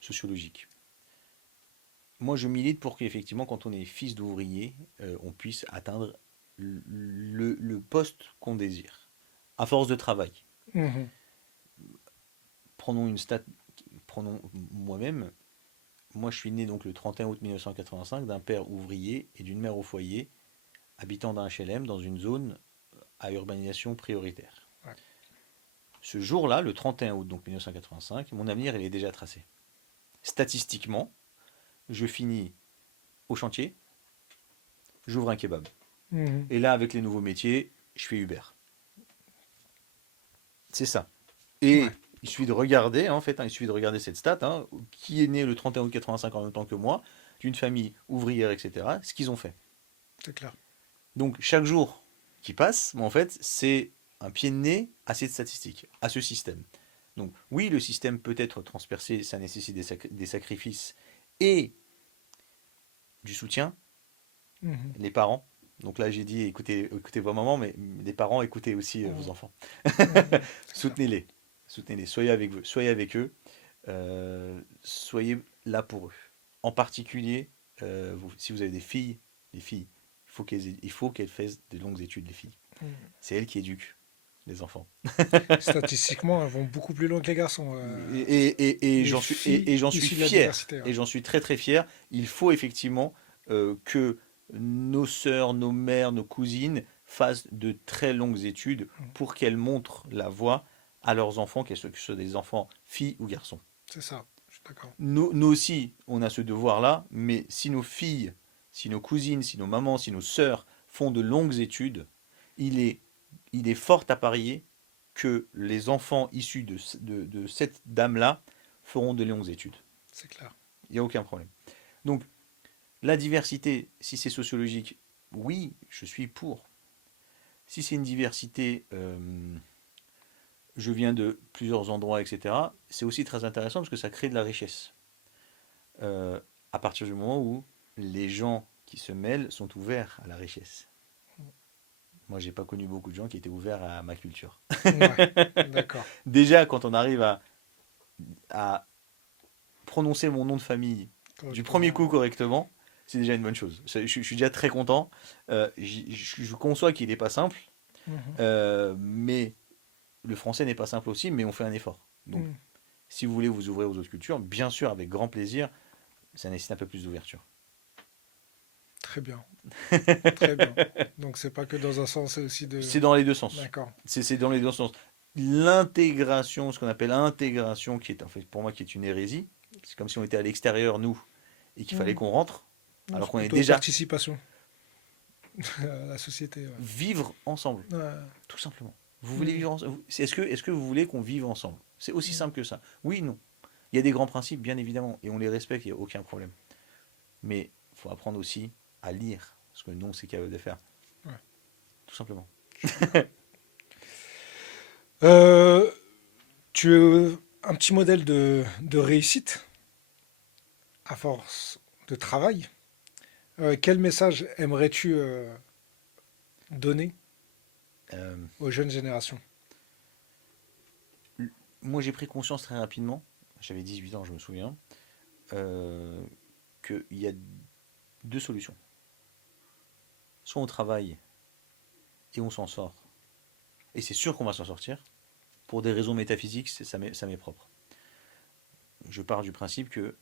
sociologique? Moi, je milite pour qu'effectivement, quand on est fils d'ouvrier, on puisse atteindre le poste qu'on désire, à force de travail. Mhm. Prenons une stat, prenons moi-même. Moi, je suis né donc le 31 août 1985 d'un père ouvrier et d'une mère au foyer, habitant d'un HLM dans une zone à urbanisation prioritaire. Ouais. Ce jour-là, le 31 août donc 1985, mon avenir il est déjà tracé. Statistiquement, je finis au chantier, j'ouvre un kebab. Mhm. Et là, avec les nouveaux métiers, je fais Uber. C'est ça. Et Ouais, il suffit de regarder, en fait, il suffit de regarder cette stat, hein, qui est né le 31 août 85 en même temps que moi, d'une famille ouvrière, etc., ce qu'ils ont fait. c'est clair. Donc, chaque jour qui passe, en fait, c'est un pied de nez à cette statistique, à ce système. Donc, oui, le système peut être transpercé, ça nécessite des sacrifices et du soutien, Mhm. les parents. Donc là, j'ai dit, écoutez vos mamans, mais les parents, écoutez aussi vos enfants. C'est clair. Soutenez-les. Soutenez-les. Soyez avec eux. Soyez là pour eux. En particulier, si vous avez des filles, les filles, il faut qu'elles fassent de longues études, les filles. Mm. C'est elles qui éduquent les enfants. Statistiquement, elles vont beaucoup plus loin que les garçons. Et Les filles et j'en suis issues de la fier. diversité. Ouais. Et j'en suis très très fier. Il faut effectivement que nos sœurs, nos mères, nos cousines fassent de très longues études Mm. pour qu'elles montrent la voie à leurs enfants, que ce soit des enfants filles ou garçons. C'est ça, je suis d'accord. Nous aussi, on a ce devoir-là, mais si nos filles, si nos cousines, si nos mamans, si nos sœurs font de longues études, il est, il est fort à parier que les enfants issus de cette dame-là feront de longues études. C'est clair. Il n'y a aucun problème. Donc, la diversité, si c'est sociologique, oui, je suis pour. Si c'est une diversité, je viens de plusieurs endroits, etc., c'est aussi très intéressant parce que ça crée de la richesse. euh, à partir du moment où les gens qui se mêlent sont ouverts à la richesse. Moi, j'ai pas connu beaucoup de gens qui étaient ouverts à ma culture. Ouais, d'accord. Déjà, quand on arrive à prononcer mon nom de famille du premier Correctement. coup correctement, c'est déjà une bonne chose. Je suis déjà très content. Je conçois qu'il n'est pas simple, Mhm. mais le français n'est pas simple aussi, mais on fait un effort. Donc, Mhm. si vous voulez vous ouvrir aux autres cultures, bien sûr, avec grand plaisir, ça nécessite un peu plus d'ouverture. Très bien, très bien. Donc c'est pas que dans un sens, c'est aussi de. C'est dans les deux sens. D'accord. C'est dans les deux sens. L'intégration, ce qu'on appelle l'intégration, qui est en fait pour moi qui est une hérésie, c'est comme si on était à l'extérieur, nous, et qu'il fallait Mhm. qu'on rentre, Non, alors c'est qu'on est plutôt déjà participation à la société. Ouais. vivre ensemble, Ouais. tout simplement. Vous voulez Mhm. vivre ensemble? Est-ce que vous voulez qu'on vive ensemble? C'est aussi Mhm. simple que ça. Oui, non. Il y a des grands principes, bien évidemment, et on les respecte, il n'y a aucun problème. Mais il faut apprendre aussi à lire ce que nous, on est capable de faire, Ouais, tout simplement. je suis d'accord. Euh, Tu es un petit modèle de réussite à force de travail. Quel message aimerais-tu donner Euh, aux jeunes générations? Moi, j'ai pris conscience très rapidement, j'avais 18 ans, je me souviens, euh, qu'il y a deux solutions. Soit on travaille et on s'en sort, et c'est sûr qu'on va s'en sortir, pour des raisons métaphysiques, ça m'est propre. Je pars du principe qu'il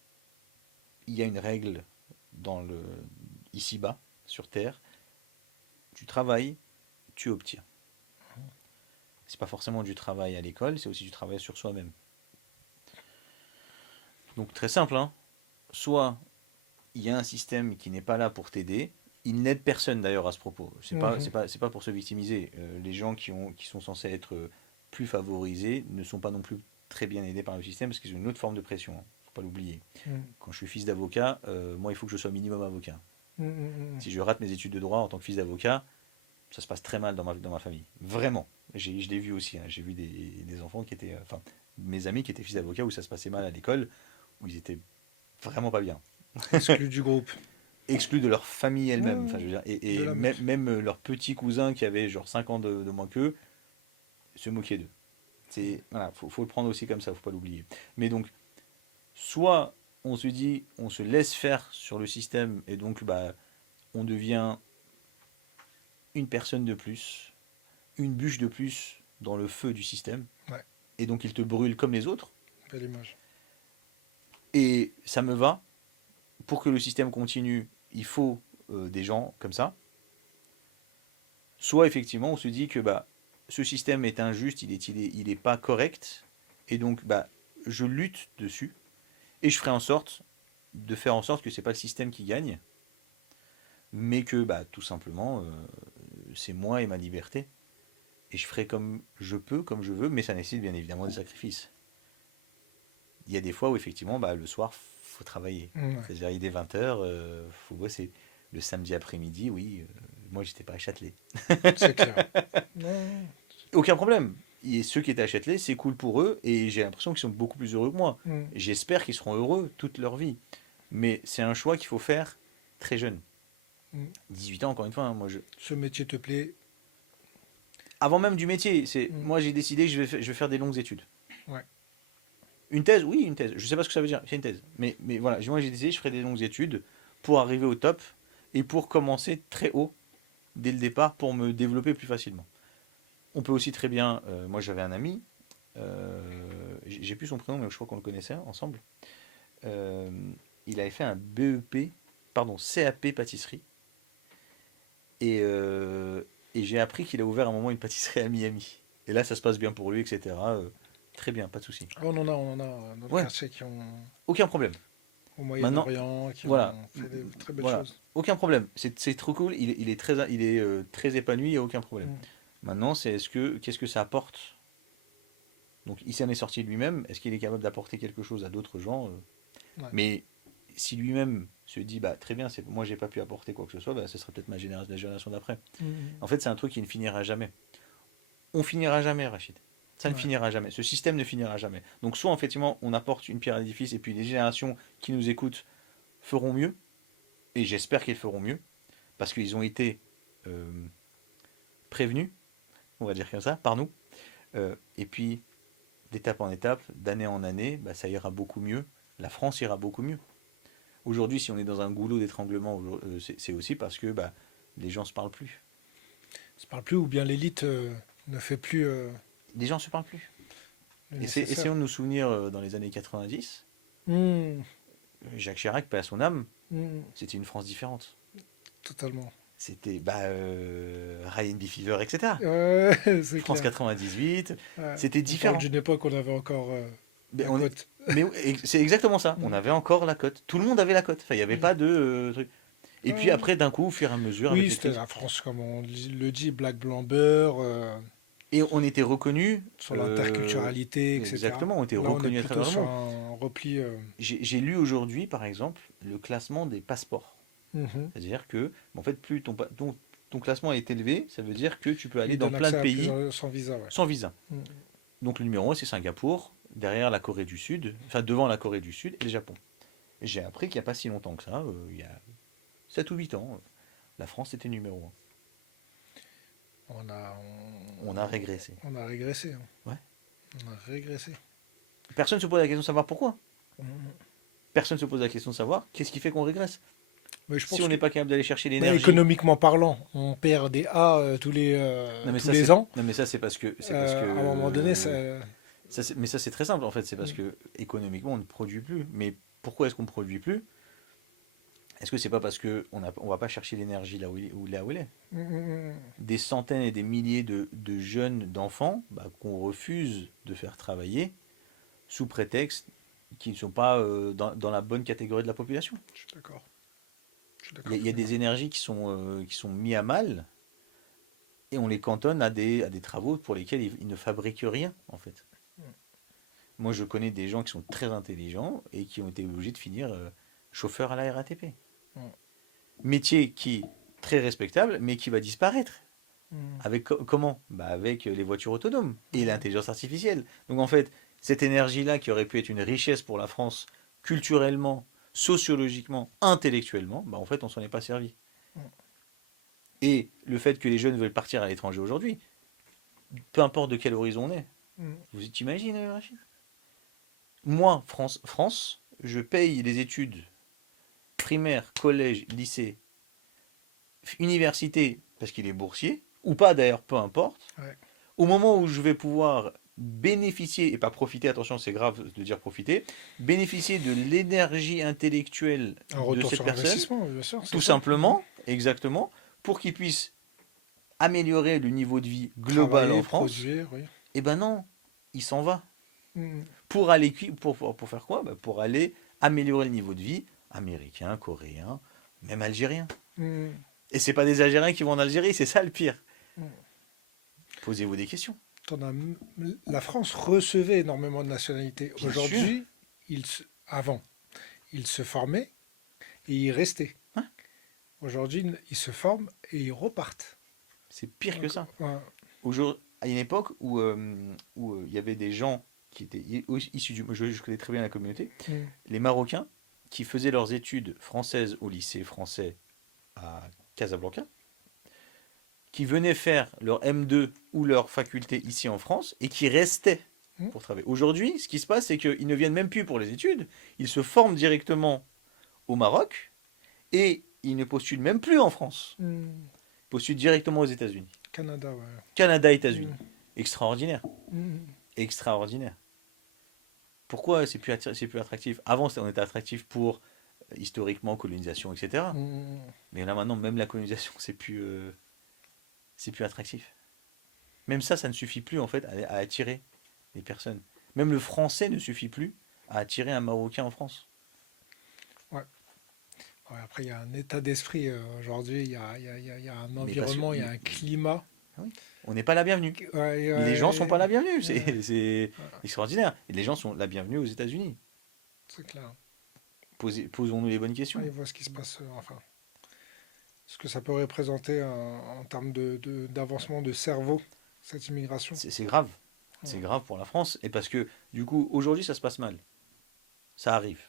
y a une règle dans le ici-bas, sur Terre, tu travailles, tu obtiens. C'est pas forcément du travail à l'école, c'est aussi du travail sur soi-même. Donc très simple, hein. Soit il y a un système qui n'est pas là pour t'aider. Il n'aide personne d'ailleurs à ce propos. Mhm. C'est pas pour se victimiser. Les gens qui sont censés être plus favorisés ne sont pas non plus très bien aidés par le système parce qu'ils ont une autre forme de pression. Il ne faut pas l'oublier. Mhm. Quand je suis fils d'avocat, moi il faut que je sois minimum avocat. Mhm. Si je rate mes études de droit en tant que fils d'avocat, ça se passe très mal dans ma famille. Vraiment. Je l'ai vu aussi, hein. J'ai vu des enfants qui étaient. Enfin, mes amis qui étaient fils d'avocat où ça se passait mal à l'école, où ils étaient vraiment pas bien. Exclu du groupe. Exclus de leur famille elle-même. Enfin, Mhm. je veux dire, De et la même, meute. même leurs petits cousins qui avaient genre 5 ans de moins qu'eux se moquaient d'eux. Voilà, faut le prendre aussi comme ça, faut pas l'oublier. Mais donc, soit on se dit, on se laisse faire sur le système et donc bah, on devient une personne de plus, une bûche de plus dans le feu du système, Ouais, et donc il te brûle comme les autres, belle image. et ça me va. Pour que le système continue, il faut des gens comme ça. Soit effectivement on se dit que bah, ce système est injuste, il est pas correct, et donc bah, je lutte dessus, et je ferai en sorte de faire en sorte que c'est pas le système qui gagne, mais que bah, tout simplement c'est moi et ma liberté, et je ferai comme je peux, comme je veux, mais ça nécessite bien évidemment des sacrifices. Il y a des fois où effectivement bah, le soir faut travailler, Ouais, c'est-à-dire il est 20h, faut bosser. Le samedi après-midi, oui, moi j'étais pas à Châtelet. c'est clair. Non. Aucun problème. Et ceux qui étaient à Châtelet, c'est cool pour eux et j'ai l'impression qu'ils sont beaucoup plus heureux que moi. Mhm. J'espère qu'ils seront heureux toute leur vie. Mais c'est un choix qu'il faut faire très jeune. Mm. 18 ans, encore une fois, hein, Ce métier te plaît. avant même du métier, Mm. moi j'ai décidé que je vais faire des longues études. Ouais. Une thèse, oui, une thèse. Je sais pas ce que ça veut dire, c'est une thèse. Mais voilà, moi j'ai décidé que je ferai des longues études pour arriver au top et pour commencer très haut dès le départ pour me développer plus facilement. On peut aussi très bien, moi j'avais un ami, j'ai plus son prénom, mais je crois qu'on le connaissait ensemble. Euh, il avait fait un BEP, pardon, CAP pâtisserie. Et, euh, et j'ai appris qu'il a ouvert à un moment une pâtisserie à Miami. Et là, ça se passe bien pour lui, etc. Très bien, pas de souci. Ah, on en a dans le Ouais, quartier qui ont, aucun problème. au Maintenant, Moyen-Orient, qui voilà, ont fait des très belles voilà, choses. aucun problème. C'est trop cool. Il est très épanoui, il n'y a aucun problème. Mm. Maintenant, qu'est-ce que ça apporte? Donc, il s'en est sorti lui-même. Est-ce qu'il est capable d'apporter quelque chose à d'autres gens? Ouais. Mais si lui-même se dit, bah très bien, moi j'ai pas pu apporter quoi que ce soit, bah, ce sera peut-être la génération d'après. Mm. En fait, c'est un truc qui ne finira jamais. On finira jamais, Rachid. Ça ne Ouais. finira jamais. Ce système ne finira jamais. Donc, soit effectivement, on apporte une pierre à l'édifice et puis les générations qui nous écoutent feront mieux, et j'espère qu'ils feront mieux, parce qu'ils ont été euh, prévenus, on va dire comme ça, par nous. Et puis, d'étape en étape, d'année en année, bah, ça ira beaucoup mieux. La France ira beaucoup mieux. Aujourd'hui, si on est dans un goulot d'étranglement, c'est aussi parce que bah, les gens ne se parlent plus. On se parle plus, ou bien l'élite ne fait plus Les gens ne se parlent plus. le Essayons nécessaire. de nous souvenir dans les années 90, Mm. Jacques Chirac, paix à son âme, Mm. c'était une France différente. Totalement. C'était Ryan B. Fever, etc. Ouais, c'est France clair. 98, Ouais. c'était On parle différent. d'une époque où on avait encore Mais, la cote. c'est exactement ça. On Mm. avait encore la cote. Tout le monde avait la cote. Enfin, il n'y avait Mm. pas de truc. Et puis Ouais. après, d'un coup, au fur et à mesure, avec Oui, les c'était crises, la France, comme on le dit, Black Blanc Beurre, et on était reconnus. sur l'interculturalité, etc. Exactement, on était Là, on est reconnus à travers plutôt le sur monde. un repli. J'ai lu aujourd'hui, par exemple, le classement des passeports. Mhm. C'est-à-dire que, en fait, plus ton classement est élevé, ça veut dire que tu peux aller Il dans donne plein de accès à pays plusieurs sans visa, ouais. sans visa. Mhm. Donc le numéro 1, c'est Singapour, derrière la Corée du Sud, enfin devant la Corée du Sud et le Japon. Et j'ai appris qu'il n'y a pas si longtemps que ça, il y a 7 ou 8 ans, la France était numéro 1. On a, On a régressé. on a régressé, hein. Ouais. On a régressé. Personne ne se pose la question de savoir pourquoi. Mhm. Personne ne se pose la question de savoir qu'est-ce qui fait qu'on régresse. Mais je Si pense on que, n'est pas capable d'aller chercher bah, l'énergie. économiquement parlant, on perd des A Non mais tous ça les c'est ans. non mais ça c'est parce À un moment donné, que mais ça c'est très simple en fait, c'est parce mm, que économiquement on ne produit plus. Mais pourquoi est-ce qu'on ne produit plus? Est-ce que c'est pas parce que on va pas chercher l'énergie là où elle est? mm, mm, Des centaines et des milliers de jeunes, d'enfants, bah, qu'on refuse de faire travailler sous prétexte qu'ils ne sont pas dans la bonne catégorie de la population. je suis d'accord. Je suis Il d'accord y a avec toi. des énergies qui sont mises à mal et on les cantonne à des travaux pour lesquels ils ne fabriquent rien en fait. Moi je connais des gens qui sont très intelligents et qui ont été obligés de finir chauffeur à la RATP. Mm, Métier qui très respectable mais qui va disparaître. mm, Avec comment? Bah avec les voitures autonomes et mm. l'intelligence artificielle. Donc en fait, cette énergie-là qui aurait pu être une richesse pour la France culturellement, sociologiquement, intellectuellement, bah en fait on s'en est pas servi. Et le fait que les jeunes veulent partir à l'étranger aujourd'hui, peu importe de quel horizon on est, Mm. vous imaginez, Rachid? Moi, France, je paye les études primaires, collège, lycée, université, parce qu'il est boursier, ou pas d'ailleurs, peu importe. Ouais. Au moment où je vais pouvoir bénéficier, et pas profiter, attention c'est grave de dire profiter, bénéficier de l'énergie intellectuelle Un de retour cette sur personne, investissement, bien sûr, c'est tout ça. Mhm. simplement, exactement, pour qu'il puisse améliorer le niveau de vie global en Travailler, France, produire, oui. eh ben non, il s'en va. Mm. Pour aller, pour faire quoi? Bah, pour aller améliorer le niveau de vie américain, coréen, même algérien. Mm. Et c'est pas des Algériens qui vont en Algérie, c'est ça le pire. Mm. Posez-vous des questions. La France recevait énormément de nationalités. Bien sûr. Aujourd'hui, avant, ils se formaient et ils restaient. Hein. Aujourd'hui, ils se forment et ils repartent. C'est pire que Donc, ça. ouais. À une époque où il y avait des gens qui étaient issus du... Je connais très bien la communauté. Mm. Les Marocains qui faisaient leurs études françaises au lycée français à Casablanca, qui venaient faire leur M2 ou leur faculté ici en France et qui restaient Hmm. pour travailler. Aujourd'hui, ce qui se passe, c'est qu'ils ne viennent même plus pour les études, ils se forment directement au Maroc et ils ne postulent même plus en France. Hmm. Ils postulent directement aux États-Unis. Canada, ouais. Canada, Hmm. États-Unis. Extraordinaire. Hmm. Extraordinaire. Pourquoi c'est plus attractif? Avant, on était attractif pour historiquement colonisation, etc. Hmm. Mais là maintenant, même la colonisation, c'est plus attractif. Même ça ne suffit plus en fait à attirer les personnes. Même le français ne suffit plus à attirer un Marocain en France. Ouais. Ouais, après, il y a un état d'esprit aujourd'hui, il y a un Mais parce que environnement, il y a un climat. oui, on n'est pas la bienvenue. Ouais, Les gens sont pas la ouais, bienvenue. ouais, C'est ouais, extraordinaire. Et les gens sont la bienvenue aux États-Unis. c'est clair. Posons-nous les bonnes Ouais, questions. ils voient ce qui se passe, enfin, ce que ça peut représenter en termes d'avancement de cerveau, cette immigration. C'est grave. Ouais. C'est grave pour la France. Et parce que du coup, aujourd'hui, ça se passe mal. Ça arrive.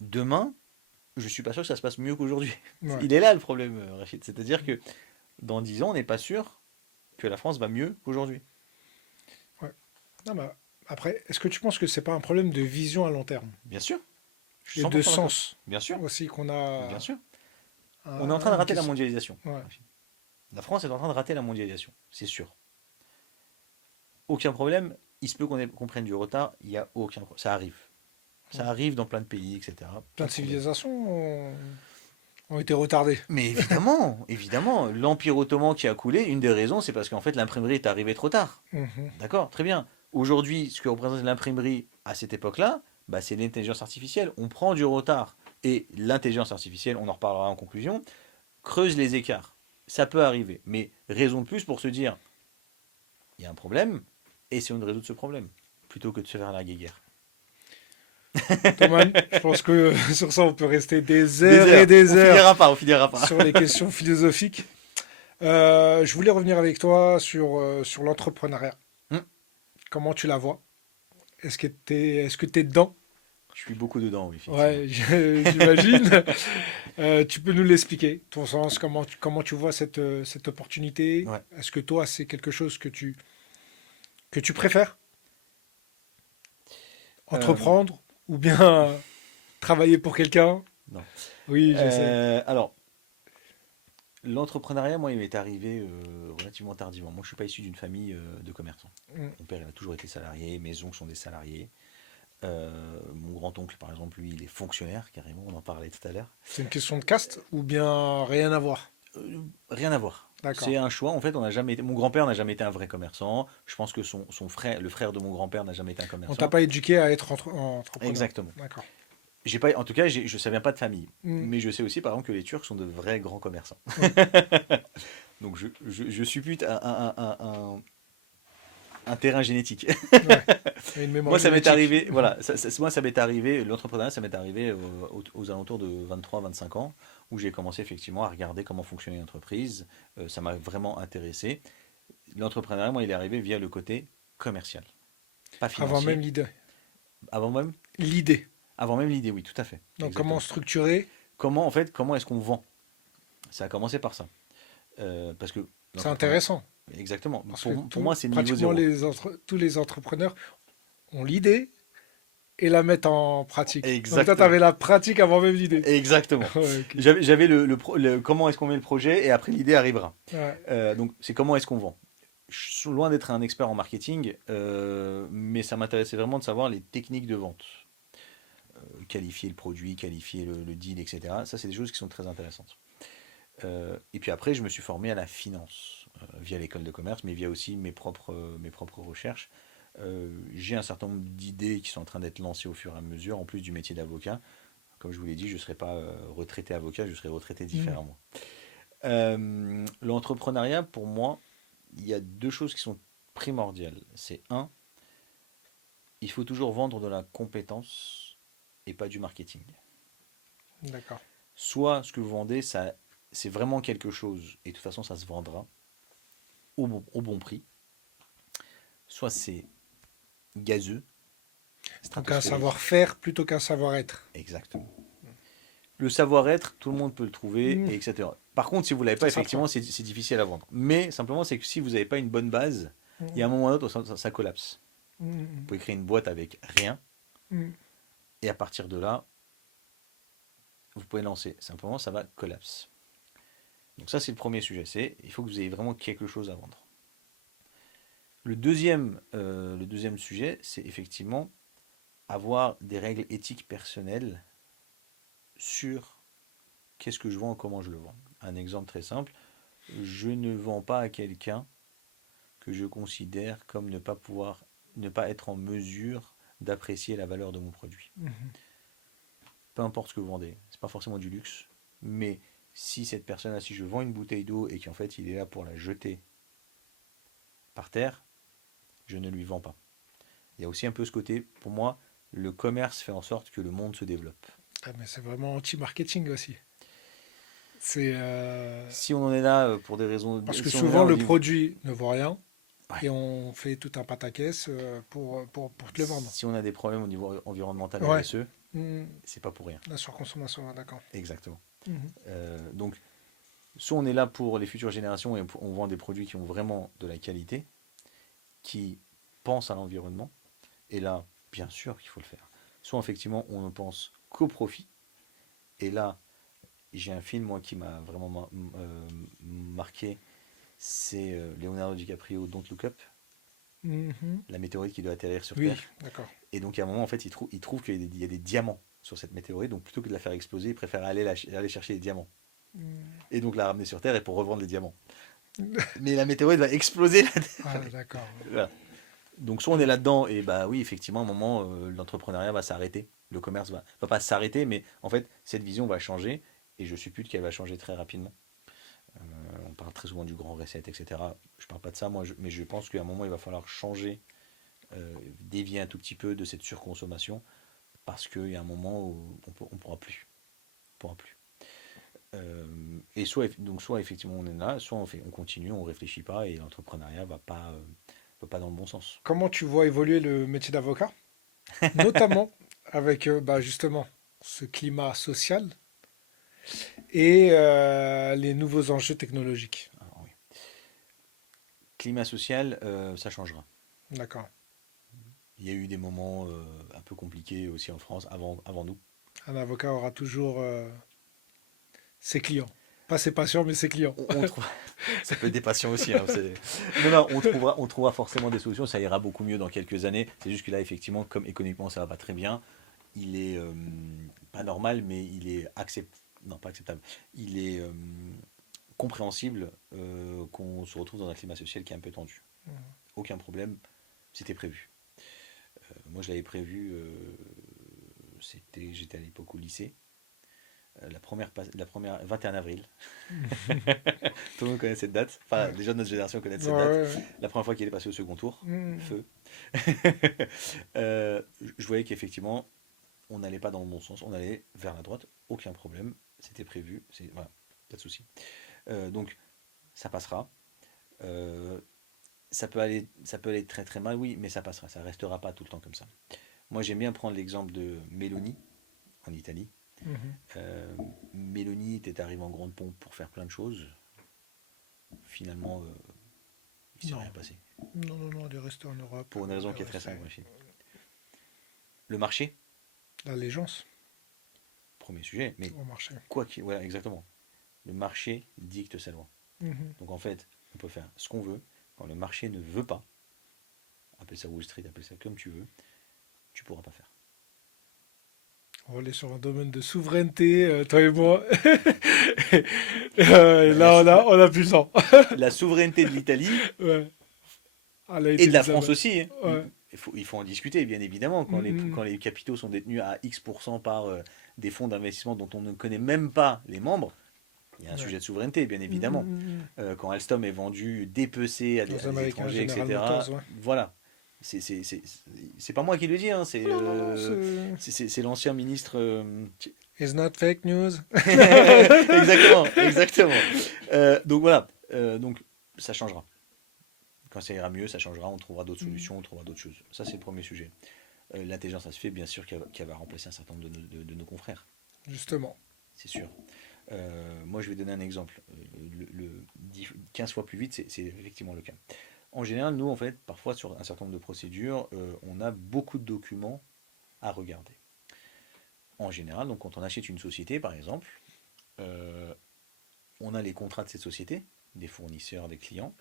Demain, je suis pas sûr que ça se passe mieux qu'aujourd'hui. Ouais. Il est là le problème, Rachid. C'est-à-dire que dans 10 ans, on n'est pas sûr que la France va mieux qu'aujourd'hui. Ouais. Non, mais après, est-ce que tu penses que c'est pas un problème de vision à long terme Bien sûr, je suis et de 100% d'accord. sens Bien sûr, aussi qu'on bien a sûr. On est en train de une rater la question. mondialisation. Ouais. La France est en train de rater la mondialisation, c'est sûr. Aucun problème, il se peut qu'on prenne du retard, il n'y a aucun problème. Ça arrive. Ouais. Ça arrive dans plein de pays, etc. Plein Pas de de problème. civilisations ont été retardées. Mais évidemment, évidemment, l'Empire ottoman qui a coulé, une des raisons, c'est parce qu'en fait l'imprimerie est arrivée trop tard. Mhm. D'accord, très bien. Aujourd'hui, ce que représente l'imprimerie à cette époque-là, bah, c'est l'intelligence artificielle. On prend du retard. Et l'intelligence artificielle, on en reparlera en conclusion, creuse les écarts. Ça peut arriver. Mais raison de plus pour se dire, il y a un problème, essayons de résoudre ce problème, plutôt que de se faire la guéguerre. Thomas, je pense que sur ça, on peut rester des Des heures et heures, des on heures finira pas, on finira pas. sur les questions philosophiques. Je voulais revenir avec toi sur l'entrepreneuriat. Hum, Comment tu la vois? Est-ce que t'es dedans? Je suis beaucoup dedans, oui, effectivement. Ouais, j'imagine. Tu peux nous l'expliquer, ton sens, comment tu vois cette opportunité? Ouais. Est-ce que toi, c'est quelque chose que tu préfères Euh, entreprendre ou bien travailler pour quelqu'un? non. Oui, je sais. Alors, l'entrepreneuriat, moi, il m'est arrivé relativement tardivement. Moi, je suis pas issu d'une famille de commerçants. Mm. Mon père, il a toujours été salarié, mes oncles sont des salariés. Mon grand-oncle, par exemple, lui, il est fonctionnaire, carrément, on en parlait tout à l'heure. C'est une question de caste ou bien rien à voir? Rien à voir. D'accord. C'est un choix. En fait, on n'a jamais été... Mon grand-père n'a jamais été un vrai commerçant. Je pense que son frère, le frère de mon grand-père, n'a jamais été un On t'a commerçant. pas éduqué à être entrepreneur. Exactement. D'accord. J'ai pas, en tout cas, je ne viens pas de famille. Mm. Mais je sais aussi, par exemple, que les Turcs sont de vrais grands commerçants. Ouais, Donc, je suppute un terrain génétique. ouais. Et une mémoire Moi, ça m'est génétique. arrivé, voilà, moi, ça m'est arrivé, l'entrepreneuriat, ça m'est arrivé aux alentours de 23-25 ans, où j'ai commencé effectivement à regarder comment fonctionnait l'entreprise. Ça m'a vraiment intéressé. L'entrepreneuriat, moi, il est arrivé via le côté commercial, pas Avant même financier. l'idée. Avant même, L'idée. avant même l'idée, oui, tout à fait, Donc comment exactement. structurer? Comment, en fait, comment est-ce qu'on vend? Ça a commencé par ça. Parce que C'est l'entrepreneuriat, intéressant. exactement. Parce que Pour moi, c'est le niveau pratiquement zéro. tous les entrepreneurs ont l'idée et la mettent en pratique. Donc toi, tu avais Exactement. la pratique avant même l'idée. Exactement. Ouais, ok. J'avais comment est-ce qu'on met le projet et après l'idée arrivera. Ouais. Donc c'est comment est-ce qu'on vend. Je suis loin d'être un expert en marketing, mais ça m'intéressait vraiment de savoir les techniques de vente. Qualifier le produit, qualifier le deal, etc. Ça, c'est des choses qui sont très intéressantes. Et puis après, je me suis formé à la finance via l'école de commerce, mais via aussi mes propres recherches. J'ai un certain nombre d'idées qui sont en train d'être lancées au fur et à mesure, en plus du métier d'avocat. Comme je vous l'ai dit, je ne serai pas retraité avocat, je serai retraité Mm. différemment. L'entrepreneuriat, pour moi, il y a deux choses qui sont primordiales. C'est un, il faut toujours vendre de la compétence et pas du marketing. D'accord. Soit ce que vous vendez, ça, c'est vraiment quelque chose, et de toute façon, ça se vendra au bon prix. Soit c'est gazeux, Donc un stratosphérique. savoir-faire plutôt qu'un savoir-être. Exactement. le savoir-être, tout le monde peut le trouver, Mm. et etc. Par contre, si vous ne l'avez pas, C'est ça le effectivement, point. c'est difficile à vendre. Mais simplement, c'est que si vous n'avez pas une bonne base, il y a un Mm. moment ou un autre, ça collapse. Vous Mm. pouvez créer une boîte avec rien, Mm. et à partir de là, vous pouvez lancer. Simplement, ça va collapse. Donc ça, c'est le premier sujet. Il faut que vous ayez vraiment quelque chose à vendre. Le deuxième sujet, c'est effectivement avoir des règles éthiques personnelles sur qu'est-ce que je vends et comment je le vends. Un exemple très simple, je ne vends pas à quelqu'un que je considère comme ne pas être en mesure d'apprécier la valeur de mon produit. Mm. Peu importe ce que vous vendez, c'est pas forcément du luxe, mais si cette personne-là, si je vends une bouteille d'eau et qu'en fait il est là pour la jeter par terre, je ne lui vends pas. Il y a aussi un peu ce côté, pour moi, le commerce fait en sorte que le monde se développe. Ah, mais c'est vraiment anti-marketing aussi. C'est Si on en est là pour des raisons, parce que si on en est souvent là au le niveau, produit ne vaut rien ouais, et on fait tout un pataquès pour te le vendre. si on a des problèmes au niveau environnemental Ouais. RSE, Mm. c'est pas pour rien. La surconsommation, ouais, d'accord. Exactement. Mhm. Donc, soit on est là pour les futures générations et on vend des produits qui ont vraiment de la qualité, qui pensent à l'environnement, et là, bien sûr qu'il faut le faire. Soit effectivement, on ne pense qu'au profit, et là, j'ai un film, moi, qui m'a vraiment marqué, c'est Leonardo DiCaprio, Don't Look Up, Mhm. la météorite qui doit atterrir sur Oui, Terre. d'accord. Et donc, à un moment, en fait, il trouve qu'il y a des diamants sur cette météorite, donc plutôt que de la faire exploser, il préfère aller chercher les diamants. Mm. Et donc la ramener sur Terre et pour revendre les diamants. Mais la météorite va exploser la Ah, Terre. d'accord. Voilà. Donc soit on est Mm. là-dedans, et bah oui, effectivement, à un moment, l'entrepreneuriat va s'arrêter. Le commerce va pas s'arrêter, mais en fait, cette vision va changer, et je suppute qu'elle va changer très rapidement. On parle très souvent du grand reset, etc. Je parle pas de ça, moi, mais je pense qu'à un moment, il va falloir changer, dévier un tout petit peu de cette surconsommation, parce qu'il y a un moment où on pourra plus. On pourra plus. Et soit effectivement on est là, soit on continue, on réfléchit pas et l'entrepreneuriat va pas dans le bon sens. Comment tu vois évoluer le métier d'avocat, notamment avec bah, justement ce climat social et les nouveaux enjeux technologiques? Alors, oui. Climat social, ça changera. D'accord. Il y a eu des moments un peu compliqués aussi en France avant nous. Un avocat aura toujours ses clients. Pas ses patients, mais ses clients. On trouve, ça peut être des patients aussi. Hein, non, non, on trouvera forcément des solutions. Ça ira beaucoup mieux dans quelques années. C'est juste que là, effectivement, comme économiquement ça va pas très bien, il est pas normal, mais il est non, pas acceptable. Il est compréhensible qu'on se retrouve dans un climat social qui est un peu tendu. Aucun problème, c'était prévu. Moi, je l'avais prévu, j'étais à l'époque au lycée. La première 21 avril. Tout le monde connaît cette date. Enfin, Ouais. les gens de notre génération connaissent Ouais, cette date. ouais, ouais. La première fois qu'il est passé au second tour, Mm. feu. Je voyais qu'effectivement, on n'allait pas dans le bon sens. On allait vers la droite. Aucun problème. C'était prévu. Voilà, pas de souci. Donc, ça passera. Euh, ça peut aller très très mal, oui, mais ça passera. Ça restera pas tout le temps comme ça. Moi, j'aime bien prendre l'exemple de Mélanie en Italie. Mhm. Euh, Mélanie était arrivée en grande pompe pour faire plein de choses. Finalement, il s'est Non. rien passé. Non, non, non, des restés en Europe. Pour une raison Le qui est très reste, simple, ma fille. Le marché, l'allégeance premier sujet, mais au marché. quoi qu'il. Voilà, exactement. Le marché dicte sa loi. Mhm. Donc en fait, on peut faire ce qu'on veut. Quand le marché ne veut pas, appelle ça Wall Street, appelle ça comme tu veux, tu pourras pas faire. On va aller sur un domaine de souveraineté, toi et moi. Et Bah, la, là, sou- la- on a plus le temps. la souveraineté de l'Italie Ouais. Ah, là, et de la France Elisabeth. aussi, hein. Ouais. Il faut en discuter, bien évidemment. Quand les, Mm, quand les capitaux sont détenus à X% par des fonds d'investissement dont on ne connaît même pas les membres, il y a un ouais. sujet de souveraineté, bien Mm, évidemment. mm. Quand Alstom est vendu dépecé Aux à des Américains, étrangers, General etc., Motors, ouais. voilà. C'est pas moi qui le dis, hein, Oh, non, non, non, c'est... c'est l'ancien ministre. It's not fake news. Exactement, exactement. Donc voilà, donc ça changera. Quand ça ira mieux, ça changera, on trouvera d'autres Mm. solutions, on trouvera d'autres choses. Ça, c'est le premier sujet. L'intelligence, ça se fait, bien sûr qu'elle va remplacer un certain nombre de nos confrères. Justement. c'est sûr. Moi, je vais donner un exemple. 15 fois plus vite, c'est effectivement le cas. En général, nous, en fait, parfois, sur un certain nombre de procédures, on a beaucoup de documents à regarder. En général, donc, quand on achète une société, par exemple, euh, on a les contrats de cette société, des fournisseurs, des clients,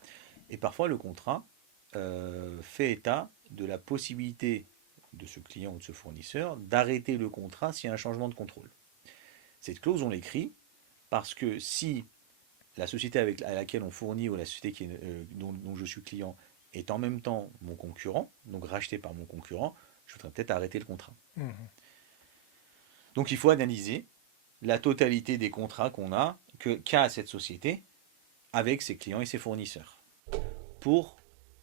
et parfois le contrat fait état de la possibilité de ce client ou de ce fournisseur d'arrêter le contrat s'il y a un changement de contrôle. Cette clause, on l'écrit parce que si la société à laquelle on fournit ou la société dont je suis client est en même temps mon concurrent, donc racheté par mon concurrent, je voudrais peut-être arrêter le contrat. Mhm. Donc il faut analyser la totalité des contrats qu'a cette société avec ses clients et ses fournisseurs pour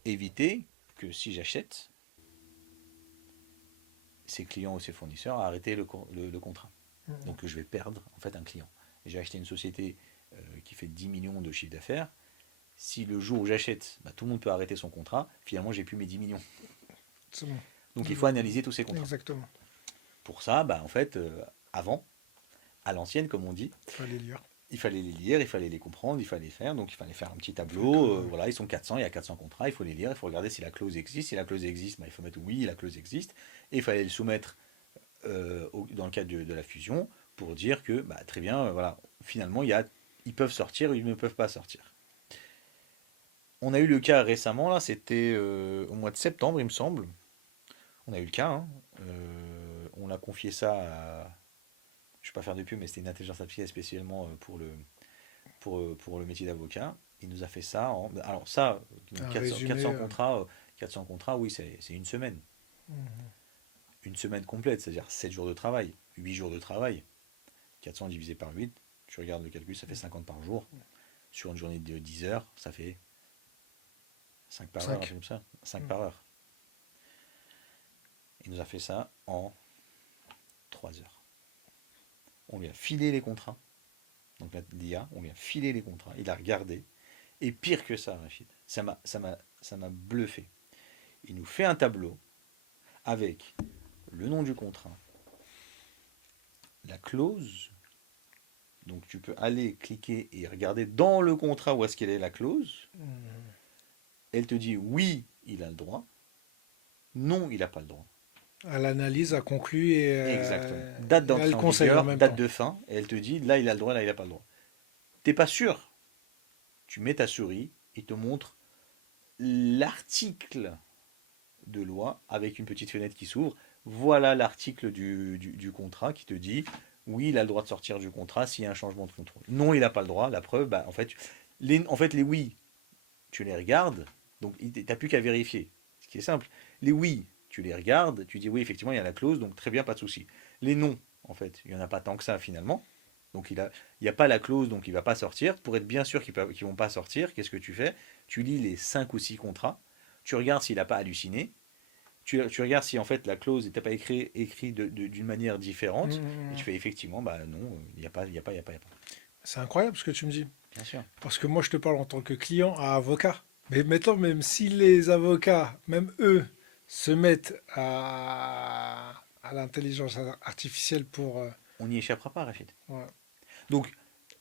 éviter que si j'achète, ses clients ou ses fournisseurs à arrêter le contrat. Mhm. Donc je vais perdre en fait un client. J'ai acheté une société qui fait 10 millions de chiffre d'affaires. Si le jour où j'achète, tout le monde peut arrêter son contrat, finalement j'ai plus mes 10 millions. C'est bon. Donc Je il faut vois. analyser tous ces contrats. Exactement. Pour ça, en fait, avant, à l'ancienne comme on dit, Fallait lire. il fallait les lire, il fallait les comprendre, il fallait faire. Donc il fallait faire un petit Faut que, tableau. Voilà, ils sont 400, il y a 400 contrats, il faut les lire, il faut regarder si la clause existe. Si la clause existe, il faut mettre oui, la clause existe. Et il fallait le soumettre dans le cadre de la fusion pour dire que très bien, voilà, finalement ils peuvent sortir ou ils ne peuvent pas sortir. On a eu le cas récemment, là, c'était au mois de septembre, il me semble. On a eu le cas, hein. On a confié ça à. Je ne vais pas faire de pub, mais c'était une intelligence artificielle spécialement pour le métier d'avocat. Il nous a fait ça en. Alors, ça, un 400, résumé. 400 contrats, 400 contrats, oui, c'est une semaine. Mhm. Une semaine complète, c'est-à-dire 7 jours de travail, 8 jours de travail. 400 divisé par 8, tu regardes le calcul, ça fait 50 par jour. Sur une journée de 10 heures, ça fait 5 par heure, un 5. truc comme ça. 5 par heure. Il nous a fait ça en 3 heures. On lui a filé les contrats. Donc l'IA, on lui a filé les contrats. Il a regardé. Et pire que ça, Rachid, ça m'a bluffé. Il nous fait un tableau avec le nom du contrat, la clause. Donc tu peux aller cliquer et regarder dans le contrat où est-ce qu'elle est la clause. Elle te dit oui, il a le droit. Non, il n'a pas le droit. À l'analyse, a conclu et Exactement. Date elle d'entrée le en conseille en vigueur, même date temps. de fin, et elle te dit là il a le droit, là il n'a pas le droit. T'es pas sûr. Tu mets ta souris, il te montre l'article de loi avec une petite fenêtre qui s'ouvre. Voilà l'article du contrat qui te dit oui, il a le droit de sortir du contrat s'il y a un changement de contrôle. Non, il n'a pas le droit. La preuve, les oui, tu les regardes, donc tu n'as plus qu'à vérifier. Ce qui est simple. Les oui, tu les regardes, tu dis oui, effectivement, il y a la clause, donc très bien, pas de souci. Les non, en fait, il n'y en a pas tant que ça finalement. Donc il n'y a pas la clause, donc il ne va pas sortir. Pour être bien sûr qu'ils ne vont pas sortir, qu'est-ce que tu fais? Tu lis les 5 ou 6 contrats, tu regardes s'il n'a pas halluciné, tu regardes si en fait la clause n'était pas écrite d'une manière différente, et tu fais effectivement, non, il n'y a pas, il n'y a pas, il n'y a pas, il n'y a pas. C'est incroyable ce que tu me dis. Bien sûr. Parce que moi, je te parle en tant que client à avocat. Mais maintenant, même si les avocats, même eux, se mettent à l'intelligence artificielle pour... On n'y échappera pas, Rachid. ouais. Donc,